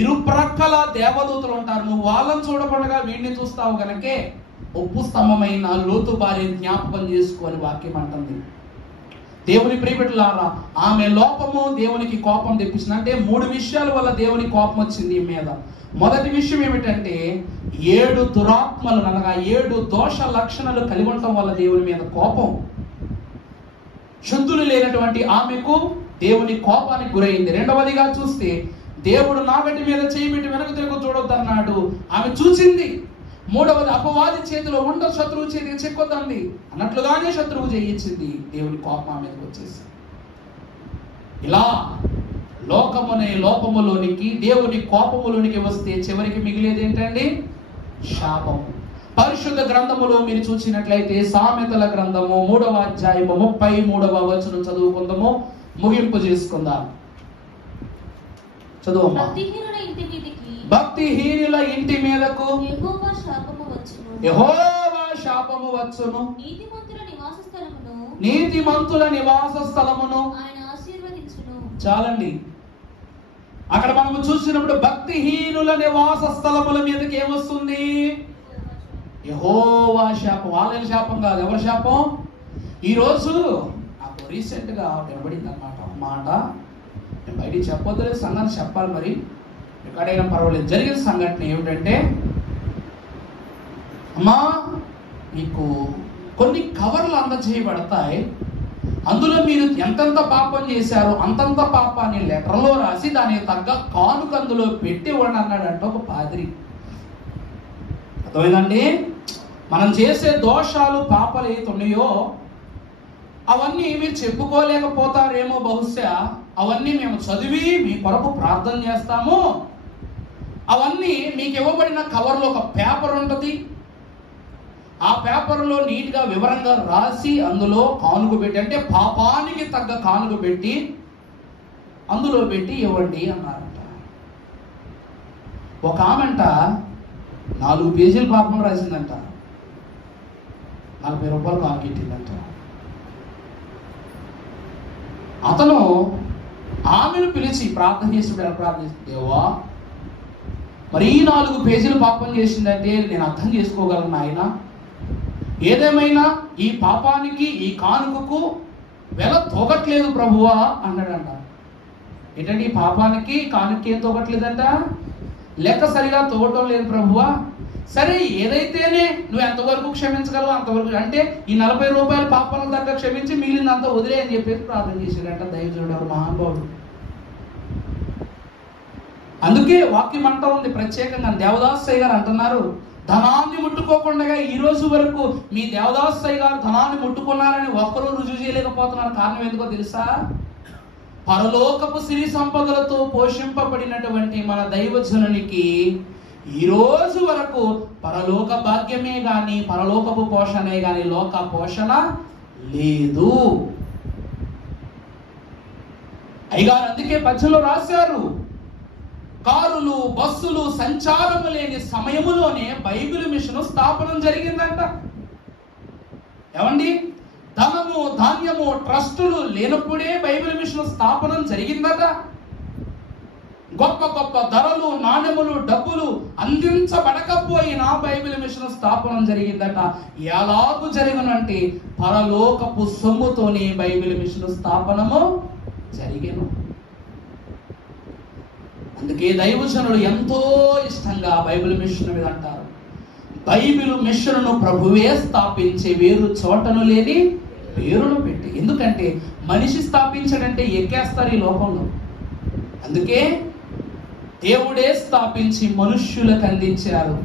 ఇరు ప్రక్కల దేవదూతలు ఉంటారు. నువ్వు వాళ్ళని చూడకుండా వీడిని చూస్తావు కనుకే ఉప్పు స్తంభమైన లోతు భార్యని జ్ఞాపకం చేసుకొని వాక్యం అంటుంది. దేవుని ప్రియబిడ్డలారా, ఆమె లోపము దేవునికి కోపం తెప్పించింది. అంటే 3 విషయాల వల్ల దేవుని కోపం వచ్చింది ఈ మీద. మొదటి విషయం ఏమిటంటే 7 దురాత్మలు అనగా 7 దోష లక్షణాలు కలిగి ఉండటం వల్ల దేవుని మీద కోపం. శుద్ధులు లేనటువంటి ఆమెకు దేవుని కోపానికి గురైంది. రెండవదిగా చూస్తే దేవుడు నాగటి మీద చేయబెట్టి వెనక తిరుగు చూడొద్దన్నాడు, ఆమె చూసింది. మూడవది అపవాది చేతిలో ఉండ శత్రువు చేతికి చెక్కొద్దండి అన్నట్లుగానే శత్రువు జయించింది. దేవుని కోపం ఆమె మీదకి వచ్చేసి ఇలా లోకమునే లోపములోనికి దేవుని కోపములోనికి వస్తే చివరికి మిగిలేది ఏంటండి? శాపము. పరిశుద్ధ గ్రంథములో మీరు చూసినట్లయితే సామెతల గ్రంథము 3వ అధ్యాయము 33వ వచనం చదువుకుందాము, ముగింపు చేసుకుందాం. చదువమ్మా. భక్తిహీనుల ఇంటి మీదకు యెహోవా శాపము వచ్చును, నీతిమంతుల నివాస స్థలమును ఆయన ఆశీర్వదించును. చాలండి. అక్కడ మనము చూసినప్పుడు భక్తిహీనుల నివాస స్థలముల మీదకి ఏమొస్తుంది? యెహోవా శాపం. వాళ్ళ శాపం కాదు, ఎవరి శాపం? ఈరోజు నాకు రీసెంట్ గా వినబడింది అన్నమాట ఒక మాట. నేను బయటికి చెప్పొద్దులేదు, సంఘాన్ని చెప్పాలి, మరి ఎక్కడైనా పర్వాలేదు. జరిగిన సంఘటన ఏమిటంటే, అమ్మా మీకు కొన్ని కవర్లు అందజేయబడతాయి, అందులో మీరు ఎంతెంత పాపం చేశారో అంతంత పాపాన్ని లెటర్లో రాసి దానికి తగ్గ కానుక అందులో పెట్టి ఇవ్వండి అన్నాడంట ఒక పాదిరి. అర్థమైందండి? మనం చేసే దోషాలు పాపాలు ఏతున్నాయో అవన్నీ మీరు చెప్పుకోలేకపోతారేమో, బహుశా అవన్నీ మేము చదివి మీ కొరకు ప్రార్థన చేస్తాము. అవన్నీ మీకు ఇవ్వబడిన కవర్లో ఒక పేపర్ ఉంటుంది. ఆ పేపర్లో నీట్గా వివరంగా రాసి అందులో కానుక పెట్టి, అంటే పాపానికి తగ్గ కానుక పెట్టి అందులో పెట్టి ఇవ్వండి అన్నారంట. ఒక ఆమెంట 4 పేజీలు పాపం రాసిందంట, 40 రూపాయలు కానుక ఇట్టిందంట. అతను ఆమెను పిలిచి ప్రార్థన చేసినప్పుడు ప్రార్థన చేసి, దేవా మరి 4 పేజీలు పాపం చేసిందంటే నేను అర్థం చేసుకోగలను ఆయన. ఏదేమైనా ఈ పాపానికి ఈ కానుకకు వెల తోగట్లేదు ప్రభువా అన్నాడంట. ఏంటంటే ఈ పాపానికి కానుక ఏం తోగట్లేదంట, లెక్క సరిగా తోగటం లేదు ప్రభువా. సరే ఏదైతేనే నువ్వు ఎంతవరకు క్షమించగలవు అంతవరకు, అంటే ఈ 40 రూపాయల పాపాలను తగ్గ క్షమించి మిగిలినంత వదిలే అని చెప్పేసి ప్రార్థన చేశాడంట దైవజనుడు, ఎవరు మహానుభావుడు. అందుకే వాక్యం అంటా ఉంది ప్రత్యేకంగా, దేవదాసయ్య గారు అంటున్నారు, ధనాన్ని ముట్టుకోకుండా ఈ రోజు వరకు మీ దేవదాసయ్య గారు ధనాన్ని ముట్టుకున్నారని ఒక్కరూ రుజువు చేయలేకపోతున్నారు. కారణం ఎందుకో తెలుసా? పరలోకపు సిరి సంపదలతో పోషింపబడినటువంటి మన దైవజనునికి ఈ రోజు వరకు పరలోక భాగ్యమే గాని పరలోకపు పోషణే గాని లోక పోషణ లేదు. అయ్యగారు అందుకే పద్యంలో రాశారు, కారులు బస్సులు సంచారము లేని సమయములోనే బైబిల్ మిషన్ స్థాపనం జరిగిందంట. ఏమండి? ధనము ధాన్యము ట్రస్టులు లేనప్పుడే బైబిల్ మిషన్ స్థాపనం జరిగిందట. గొప్ప గొప్ప ధరలు నాణ్యములు డబ్బులు అందించబడకపోయినా బైబిల్ మిషన్ స్థాపనం జరిగిందట. ఎలాగూ జరిగినంటే పరలోకపు సొమ్ముతోనే బైబిల్ మిషన్ స్థాపనము జరిగేను. అందుకే దైవజనులు ఎంతో ఇష్టంగా బైబిల్ మిషన్ మీద అంటారు, బైబిల్ మిషన్ను ప్రభువే స్థాపించే వేరు చోటను లేని పేరును పెట్టి. ఎందుకంటే మనిషి స్థాపించడంటే ఎక్కేస్తారు ఈ లోకంలో. అందుకే దేవుడే స్థాపించి మనుష్యులకు అందించారు.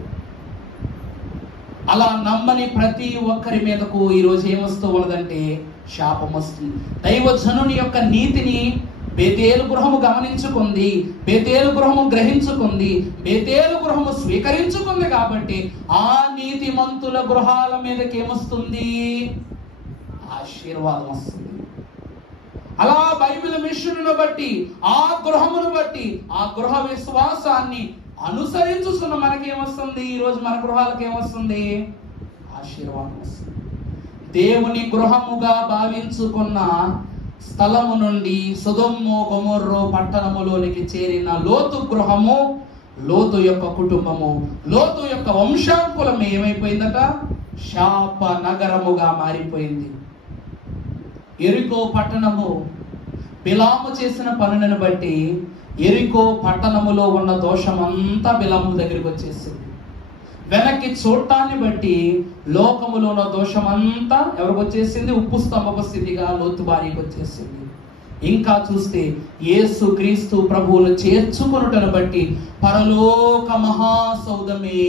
అలా నమ్మని ప్రతి ఒక్కరి మీదకు ఈరోజు ఏమొస్తూ ఉన్నదంటే శాపం వస్తుంది. దైవజనుని యొక్క నీతిని బేతేలు గృహము గమనించుకుంది, బేతేలు గృహము గ్రహించుకుంది, బేతేలు గృహము స్వీకరించుకుంది. కాబట్టి ఆ నీతిమంతుల గృహాల మీదకి ఏమొస్తుంది? ఆశీర్వాదం వస్తుంది. అలా బైబిల్ మిషన్ను బట్టి ఆ గృహమును బట్టి ఆ గృహ విశ్వాసాన్ని అనుసరించుతున్న మనకేమొస్తుంది? ఈరోజు మన గృహాలకు ఏమొస్తుంది? ఆశీర్వాదం వస్తుంది. దేవుని గృహముగా భావించుకున్న స్థలము నుండి సొదొమ్ము గొమొర్రా పట్టణములోనికి చేరిన లోతు గృహము, లోతు యొక్క కుటుంబము, లోతు యొక్క వంశాంకులం ఏమైపోయిందట? శాప నగరముగా మారిపోయింది. ఎరికో పట్టణము బిలాము చేసిన పనులను బట్టి ఎరికో పట్టణములో ఉన్న దోషం అంతా బిలాము దగ్గరికి వచ్చేసింది. వెనక్కి చూడటాన్ని బట్టి లోకములో ఉన్న దోషం అంతా ఎవరికి వచ్చేసింది? ఉప్పు స్తంభపు స్థితిగా లోతు భార్యకు వచ్చేసింది. ఇంకా చూస్తే యేసు క్రీస్తు ప్రభువును చేర్చుకొనుటను బట్టి పరలోక మహాసౌధమే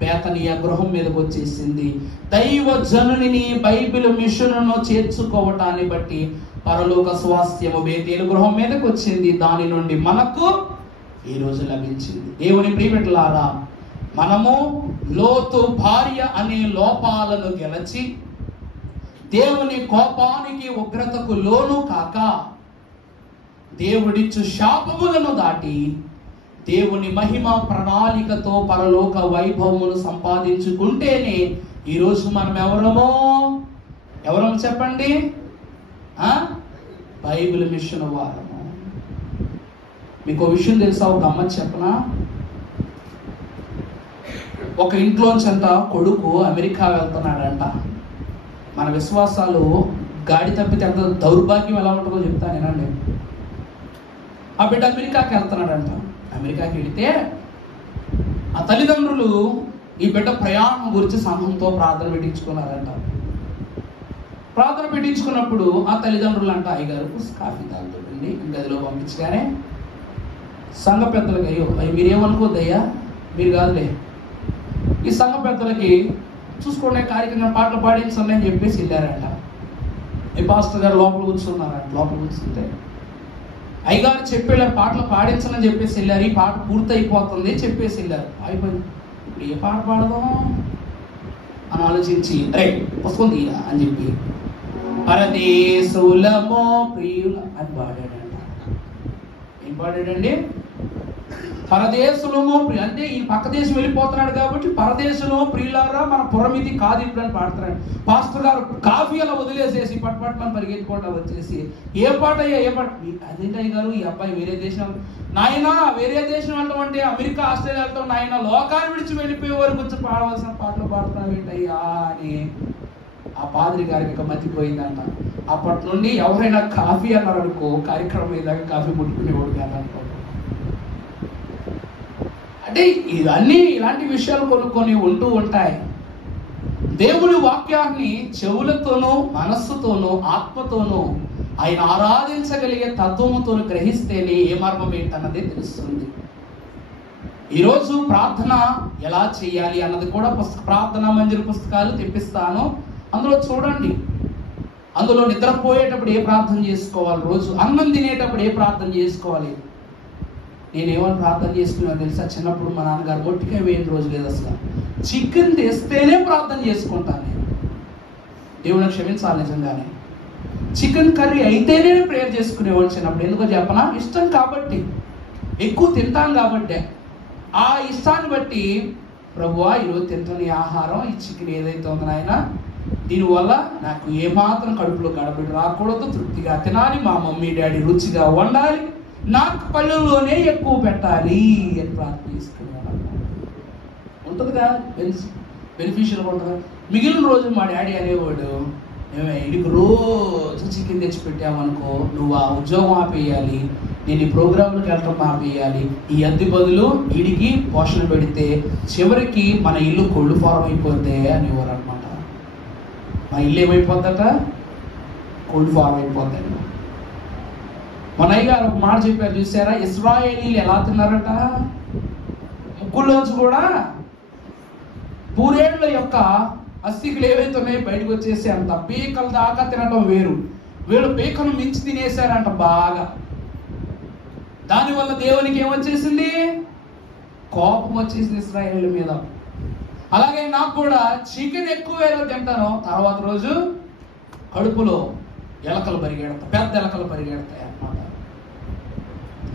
బేతనియా గృహం మీదకి వచ్చేసింది. దైవజనుని బైబిల్ మిషన్ను చేర్చుకోవటాన్ని బట్టి పరలోక స్వాస్థ్యము బేతేలు గృహం మీదకి వచ్చింది. దాని నుండి మనకు ఈ రోజు లభించింది. దేవుని ప్రియబిడ్డలారా, మనము లోతు భార్య అనే లోపాలను గెలచి దేవుని కోపానికి ఉగ్రతకు లోను కాక దేవుడిచ్చు శాపములను దాటి దేవుని మహిమ ప్రణాళికతో పరలోక వైభవమును సంపాదించుకుంటేనే ఈరోజు మనం ఎవరమో చెప్పండి? బైబిల్ మిషన్ వారము. మీకు విషయం తెలుసా? ఒక గమ్మత్ చెప్పనా? ఒక ఇంట్లోంచి అంట కొడుకు అమెరికా వెళ్తున్నాడంట. మన విశ్వాసాలు గాడి తప్పితే ఎంత దౌర్భాగ్యం ఎలా ఉంటుందో చెప్తాను నేనండి. ఆ బిడ్డ అమెరికాకి వెళ్తున్నాడంట. అమెరికాకి వెళితే ఆ తల్లిదండ్రులు ఈ బిడ్డ ప్రయాణం గురించి సంఘంతో ప్రార్థన పెట్టించుకున్నారంట. ప్రార్థన పెట్టించుకున్నప్పుడు ఆ తల్లిదండ్రులు అంట, అయ్యగారు కాఫీ తాగుతుందండి గదిలో పంపించగానే సంఘ పెద్దలకి, అయ్యో మీరేమనుకోద్దయ్యా, మీరు కాదులే, ఈ సంఘ పెద్దలకి చూసుకోండి కార్యక్రమం పాటలు పాడించండి అని చెప్పేసి వెళ్ళారంట. ఈ పాస్టర్ గారు లోపల కూర్చున్నారంట. లోపల కూర్చుంటే అయ్యగారు చెప్పేళ్ళ పాటలు పాడించని చెప్పేసి వెళ్ళారు. ఈ పాట పూర్తి అయిపోతుంది చెప్పేసి వెళ్ళారు. అయిపోయింది, ఇప్పుడు ఏ పాట పాడదాం అని ఆలోచించి రే పుస్తకం తీరా అని చెప్పి పరదేశులమో ప్రియుల అని పాడాడంట. ఏం పాడాడండి? పరదేశులమో ప్రియ, అంటే ఈ పక్క దేశం వెళ్ళిపోతున్నాడు కాబట్టి పరదేశులమో ప్రియులారా మన పురమిది కాదు ఇప్పుడు అని పాడుతున్నాడు. పాస్టర్ గారు కాఫీ అలా వదిలేసేసి పట్టు పరిగెత్తుకుంటా వచ్చేసి ఏ పాట అయ్యా, ఏ పాట, అదేంటయ్య గారు ఈ అబ్బాయి వేరే దేశం, నాయన వేరే దేశం వెళ్ళటం అంటే అమెరికా ఆస్ట్రేలియా వెళ్తాం నాయన, లోకాన్ని విడిచి వెళ్ళిపోయే వరకు వచ్చి పాడవలసిన పాటలు పాడుతున్నావు ఏంటయ్యా అని ఆ పాదిరి గారికి ఇక మతిపోయిందంట. అప్పటి నుండి ఎవరైనా కాఫీ అన్నారు అనుకో కార్యక్రమం మీద కాఫీ ముట్టుకునేవాడు కాదనుకో. అంటే ఇవన్నీ ఇలాంటి విషయాలు కొన్ని ఉంటూ ఉంటాయి. దేవుడి వాక్యాన్ని చెవులతోనూ మనస్సుతోనూ ఆత్మతోనూ ఆయన ఆరాధించగలిగే తత్వముతోనూ గ్రహిస్తేనే ఏ మర్మం ఏంటన్నదే తెలుస్తుంది. ఈరోజు ప్రార్థన ఎలా చేయాలి అన్నది కూడా ప్రార్థనా మందిర పుస్తకాలు తెప్పిస్తాను, అందులో చూడండి. అందులో నిద్రపోయేటప్పుడు ఏ ప్రార్థన చేసుకోవాలి, రోజు అన్నం తినేటప్పుడు ఏ ప్రార్థన చేసుకోవాలి. నేనేమని ప్రార్థన చేసుకున్నాను తెలుసా? చిన్నప్పుడు మా నాన్నగారు మొట్టికాయ వేయని రోజు లేదు అసలు. చికెన్ తెస్తేనే ప్రార్థన చేసుకుంటాను నేను. దేవుని క్షమించాలి, నిజంగానే చికెన్ కర్రీ అయితేనే ప్రేయర్ చేసుకునేవాళ్ళు చిన్నప్పుడు. ఎందుకో చెప్పనా? ఇష్టం కాబట్టి, ఎక్కువ తింటాను కాబట్టి. ఆ ఇష్టాన్ని బట్టి ప్రభువా ఈరోజు తింటున్న ఆహారం ఈ చికెన్ ఏదైతే ఉందో నాయన, దీనివల్ల నాకు ఏమాత్రం కడుపులో గడబడి రాకూడదు, తృప్తిగా తినాలి, మా మమ్మీ డాడీ రుచిగా వండాలి, నాకు పళ్ళులోనే ఎక్కువ పెట్టాలి అని ప్రార్థిస్తున్నాను. ఉంటుందిగా, బెనిఫిషియల్గా ఉంటుంది. మిగిలిన రోజు మా డాడీ అనేవాడు, ఇడికి రోజు చికెన్ తెచ్చి పెట్టామనుకో నువ్వు ఆ ఉద్యోగం ఆపేయాలి, నేను ఈ ప్రోగ్రాంలకు వెళ్ళటం ఆపేయాలి, ఈ అద్దె బదులు ఇడికి పోషణ పెడితే చివరికి మన ఇల్లు కోల్డ్ ఫారం అయిపోతే అనేవారు అనమాట. మా ఇల్లు ఏమైపోద్దట? కోల్డ్ ఫారం అయిపోతాయి. మన అయ్యగారు ఒక మాట చెప్పారు చూసారా? ఇశ్రాయేలీలు ఎలా తిన్నారట? ముక్కుల్లోంచి కూడా పూరేళ్ల యొక్క అస్థికులు ఏవైతే ఉన్నాయో బయటకు వచ్చేసి అంత పీకల దాకా తినటం వేరు, వీళ్ళు పీకను మించి తినేశారంట బాగా. దానివల్ల దేవునికి ఏమొచ్చేసింది? కోపం వచ్చేసింది ఇశ్రాయేలీల మీద. అలాగే నాకు కూడా చికెన్ ఎక్కువ వేరే తింటాను, తర్వాత రోజు కడుపులో ఎలకలు పరిగెడతాయి, పెద్ద ఎలకలు పరిగెడతాయి అన్నమాట.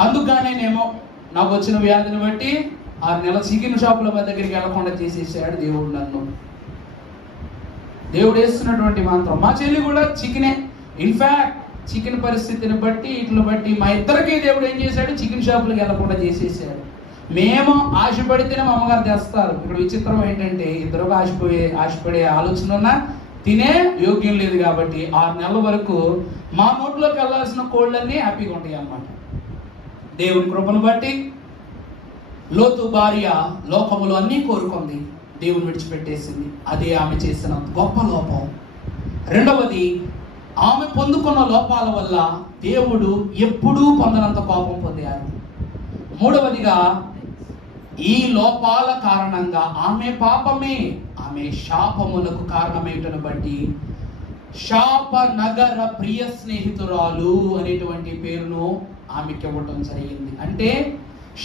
అందుకుగానేనేమో నాకు వచ్చిన వ్యాధిని బట్టి 6 నెలల చికెన్ షాపుల దగ్గరికి వెళ్లకుండా చేసేసాడు దేవుడు నన్ను. దేవుడు వేస్తున్నటువంటి మంత్రం. మా చెల్లి కూడా చికెనే. ఇన్ఫాక్ట్ చికెన్ పరిస్థితిని బట్టి ఇట్లా బట్టి మా ఇద్దరికి దేవుడు ఏం చేశాడు? చికెన్ షాపులకు వెళ్లకుండా చేసేసాడు. మేము ఆశపడితేనే మా అమ్మగారు చేస్తారు. ఇక్కడ విచిత్రం ఏంటంటే ఇద్దరు ఆశపడే ఆలోచన ఉన్నా తినే యోగ్యం లేదు కాబట్టి 6 నెలల వరకు మా నోట్లోకి వెళ్ళాల్సిన కోళ్ళన్నీ హ్యాపీగా ఉంటాయి అన్నమాట. దేవుని కృపను బట్టి లోతు భార్య లోకములు అన్నీ కోరుకుంది, దేవుని విడిచిపెట్టేసింది. అదే ఆమె చేసిన గొప్ప లోపం. రెండవది, ఆమె పొందుకున్న లోపాల వల్ల దేవుడు ఎప్పుడూ పొందనంత కోపం పొందారు. మూడవదిగా, ఈ లోపాల కారణంగా ఆమె పాపమే ఆమె శాపములకు కారణమేటను బట్టి శాప నగర ప్రియ స్నేహితురాలు అనేటువంటి పేరును ఆమెకి ఇవ్వటం జరిగింది. అంటే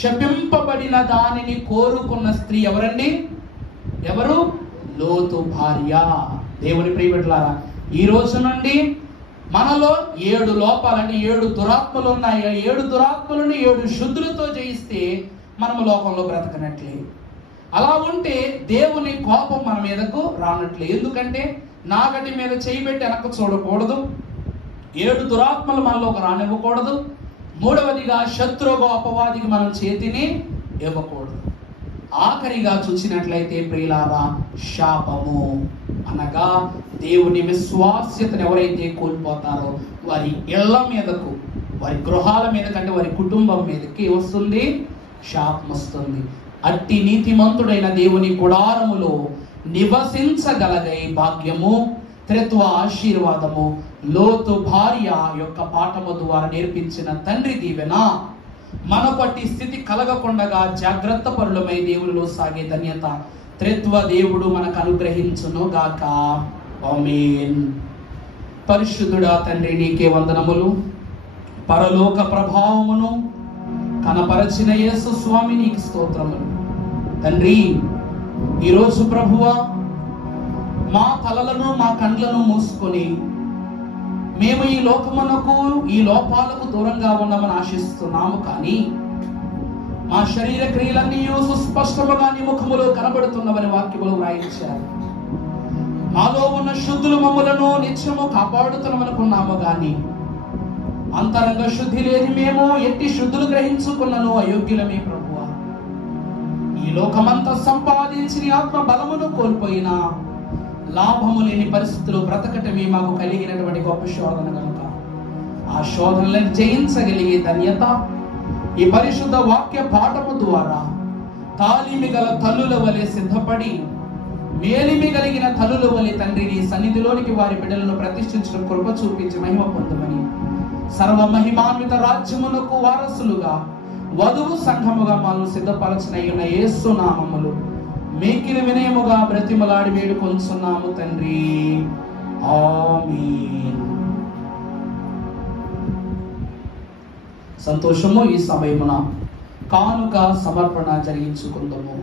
శపింపబడిన దానిని కోరుకున్న స్త్రీ ఎవరండి? ఎవరు? లోతు భార్య. దేవుని ప్రియబిడ్డలారా, ఈ రోజు నుండి మనలో 7 లోపాలు అంటే 7 దురాత్మలు ఉన్నాయి. 7 దురాత్మలను 7 శుద్ధులతో జయిస్తే మనము లోకంలో బ్రతకనట్లే. అలా ఉంటే దేవుని కోపం మన మీదకు రానట్లే. ఎందుకంటే నాగటి మీద చేయబెట్టి వెనక్కి చూడకూడదు, 7 దురాత్మలు మనలోకి రానివ్వకూడదు. మూడవదిగా, శత్రువు అపవాదికి మనం చేతిని ఇవ్వకూడదు. ఆఖరిగా చూసినట్లయితే ప్రియులారా, శాపము అనగా దేవుని విశ్వాస్యతను ఎవరైతే కోల్పోతారో వారి ఇళ్ల మీదకు, వారి గృహాల మీద కంటే వారి కుటుంబం మీదకి వస్తుంది, శాపం వస్తుంది. అట్టి నీతిమంతుడైన దేవుని గుడారములో నివసించగలగై భాగ్యము త్రిత్వ ఆశీర్వాదము లోతు భార్య యొక్క పాఠము ద్వారా నేర్పించిన తండ్రి దీవెన మన పట్టి స్థితి కలగకుండగా జాగ్రత్త పరులమై దేవునిలో సాగే ధన్యత త్రిత్వ దేవుడు మనకు అనుగ్రహించును గాక. ఆమేన్. పరిశుద్ధుడా తండ్రి, నీకే వందనములు. పరలోక ప్రభావమును కనపరచిన యేసు స్వామి నీకు స్తోత్రములు తండ్రి. ఈరోజు ప్రభువా, మా తలలను మా కండ్లను మూసుకొని మేము ఈ లోకమునకు ఈ లోపాలకు దూరంగా ఉండమని ఆశిస్తున్నాము. కానీ మా శరీర క్రియలన్నీ సుస్పష్టముగా నీ ముఖములో కనబడుతున్నవని వాక్యములు వ్రాయించారు. మాలో ఉన్న శుద్ధులు మమ్ములను నిత్యము కాపాడుతున్నమనుకున్నాము. కానీ అంతరంగ శుద్ధి లేని మేము ఎట్టి శుద్ధులు గ్రహించుకున్నను అయోగ్యులమే ప్రభువా. ఈ లోకమంతా సంపాదించి నీ ఆత్మ బలమును కోల్పోయినా లాభము లేని పరిస్థితులు బ్రతకటమే మాకు కలిగినటువంటి గొప్ప శోధన కనుక ఆ శోధనలను జయించగలిగే ధన్యత ఈ పరిశుద్ధ వాక్య పాఠము ద్వారా తాలిమి గల తల్లుల వలె సిద్ధపడి మేలిమి కలిగిన తల్లుల వలె తండ్రి నీ సన్నిధిలోనికి వారి బిడ్డలను ప్రతిష్ఠించడం కృప చూపించి మహిమ పొందమని, సర్వ మహిమాన్విత రాజ్యమునకు వారసులుగా వధువు సంఘముగా మనల్ని సిద్ధపరచిన యేసు నామములు మేకిన వినయముగా బ్రతిమలాడి వేడుకొంచున్నాము తండ్రి. ఆమేన్. సంతోషము ఈ సమయమున కానుక సమర్పణ జరిగించుకుందాము.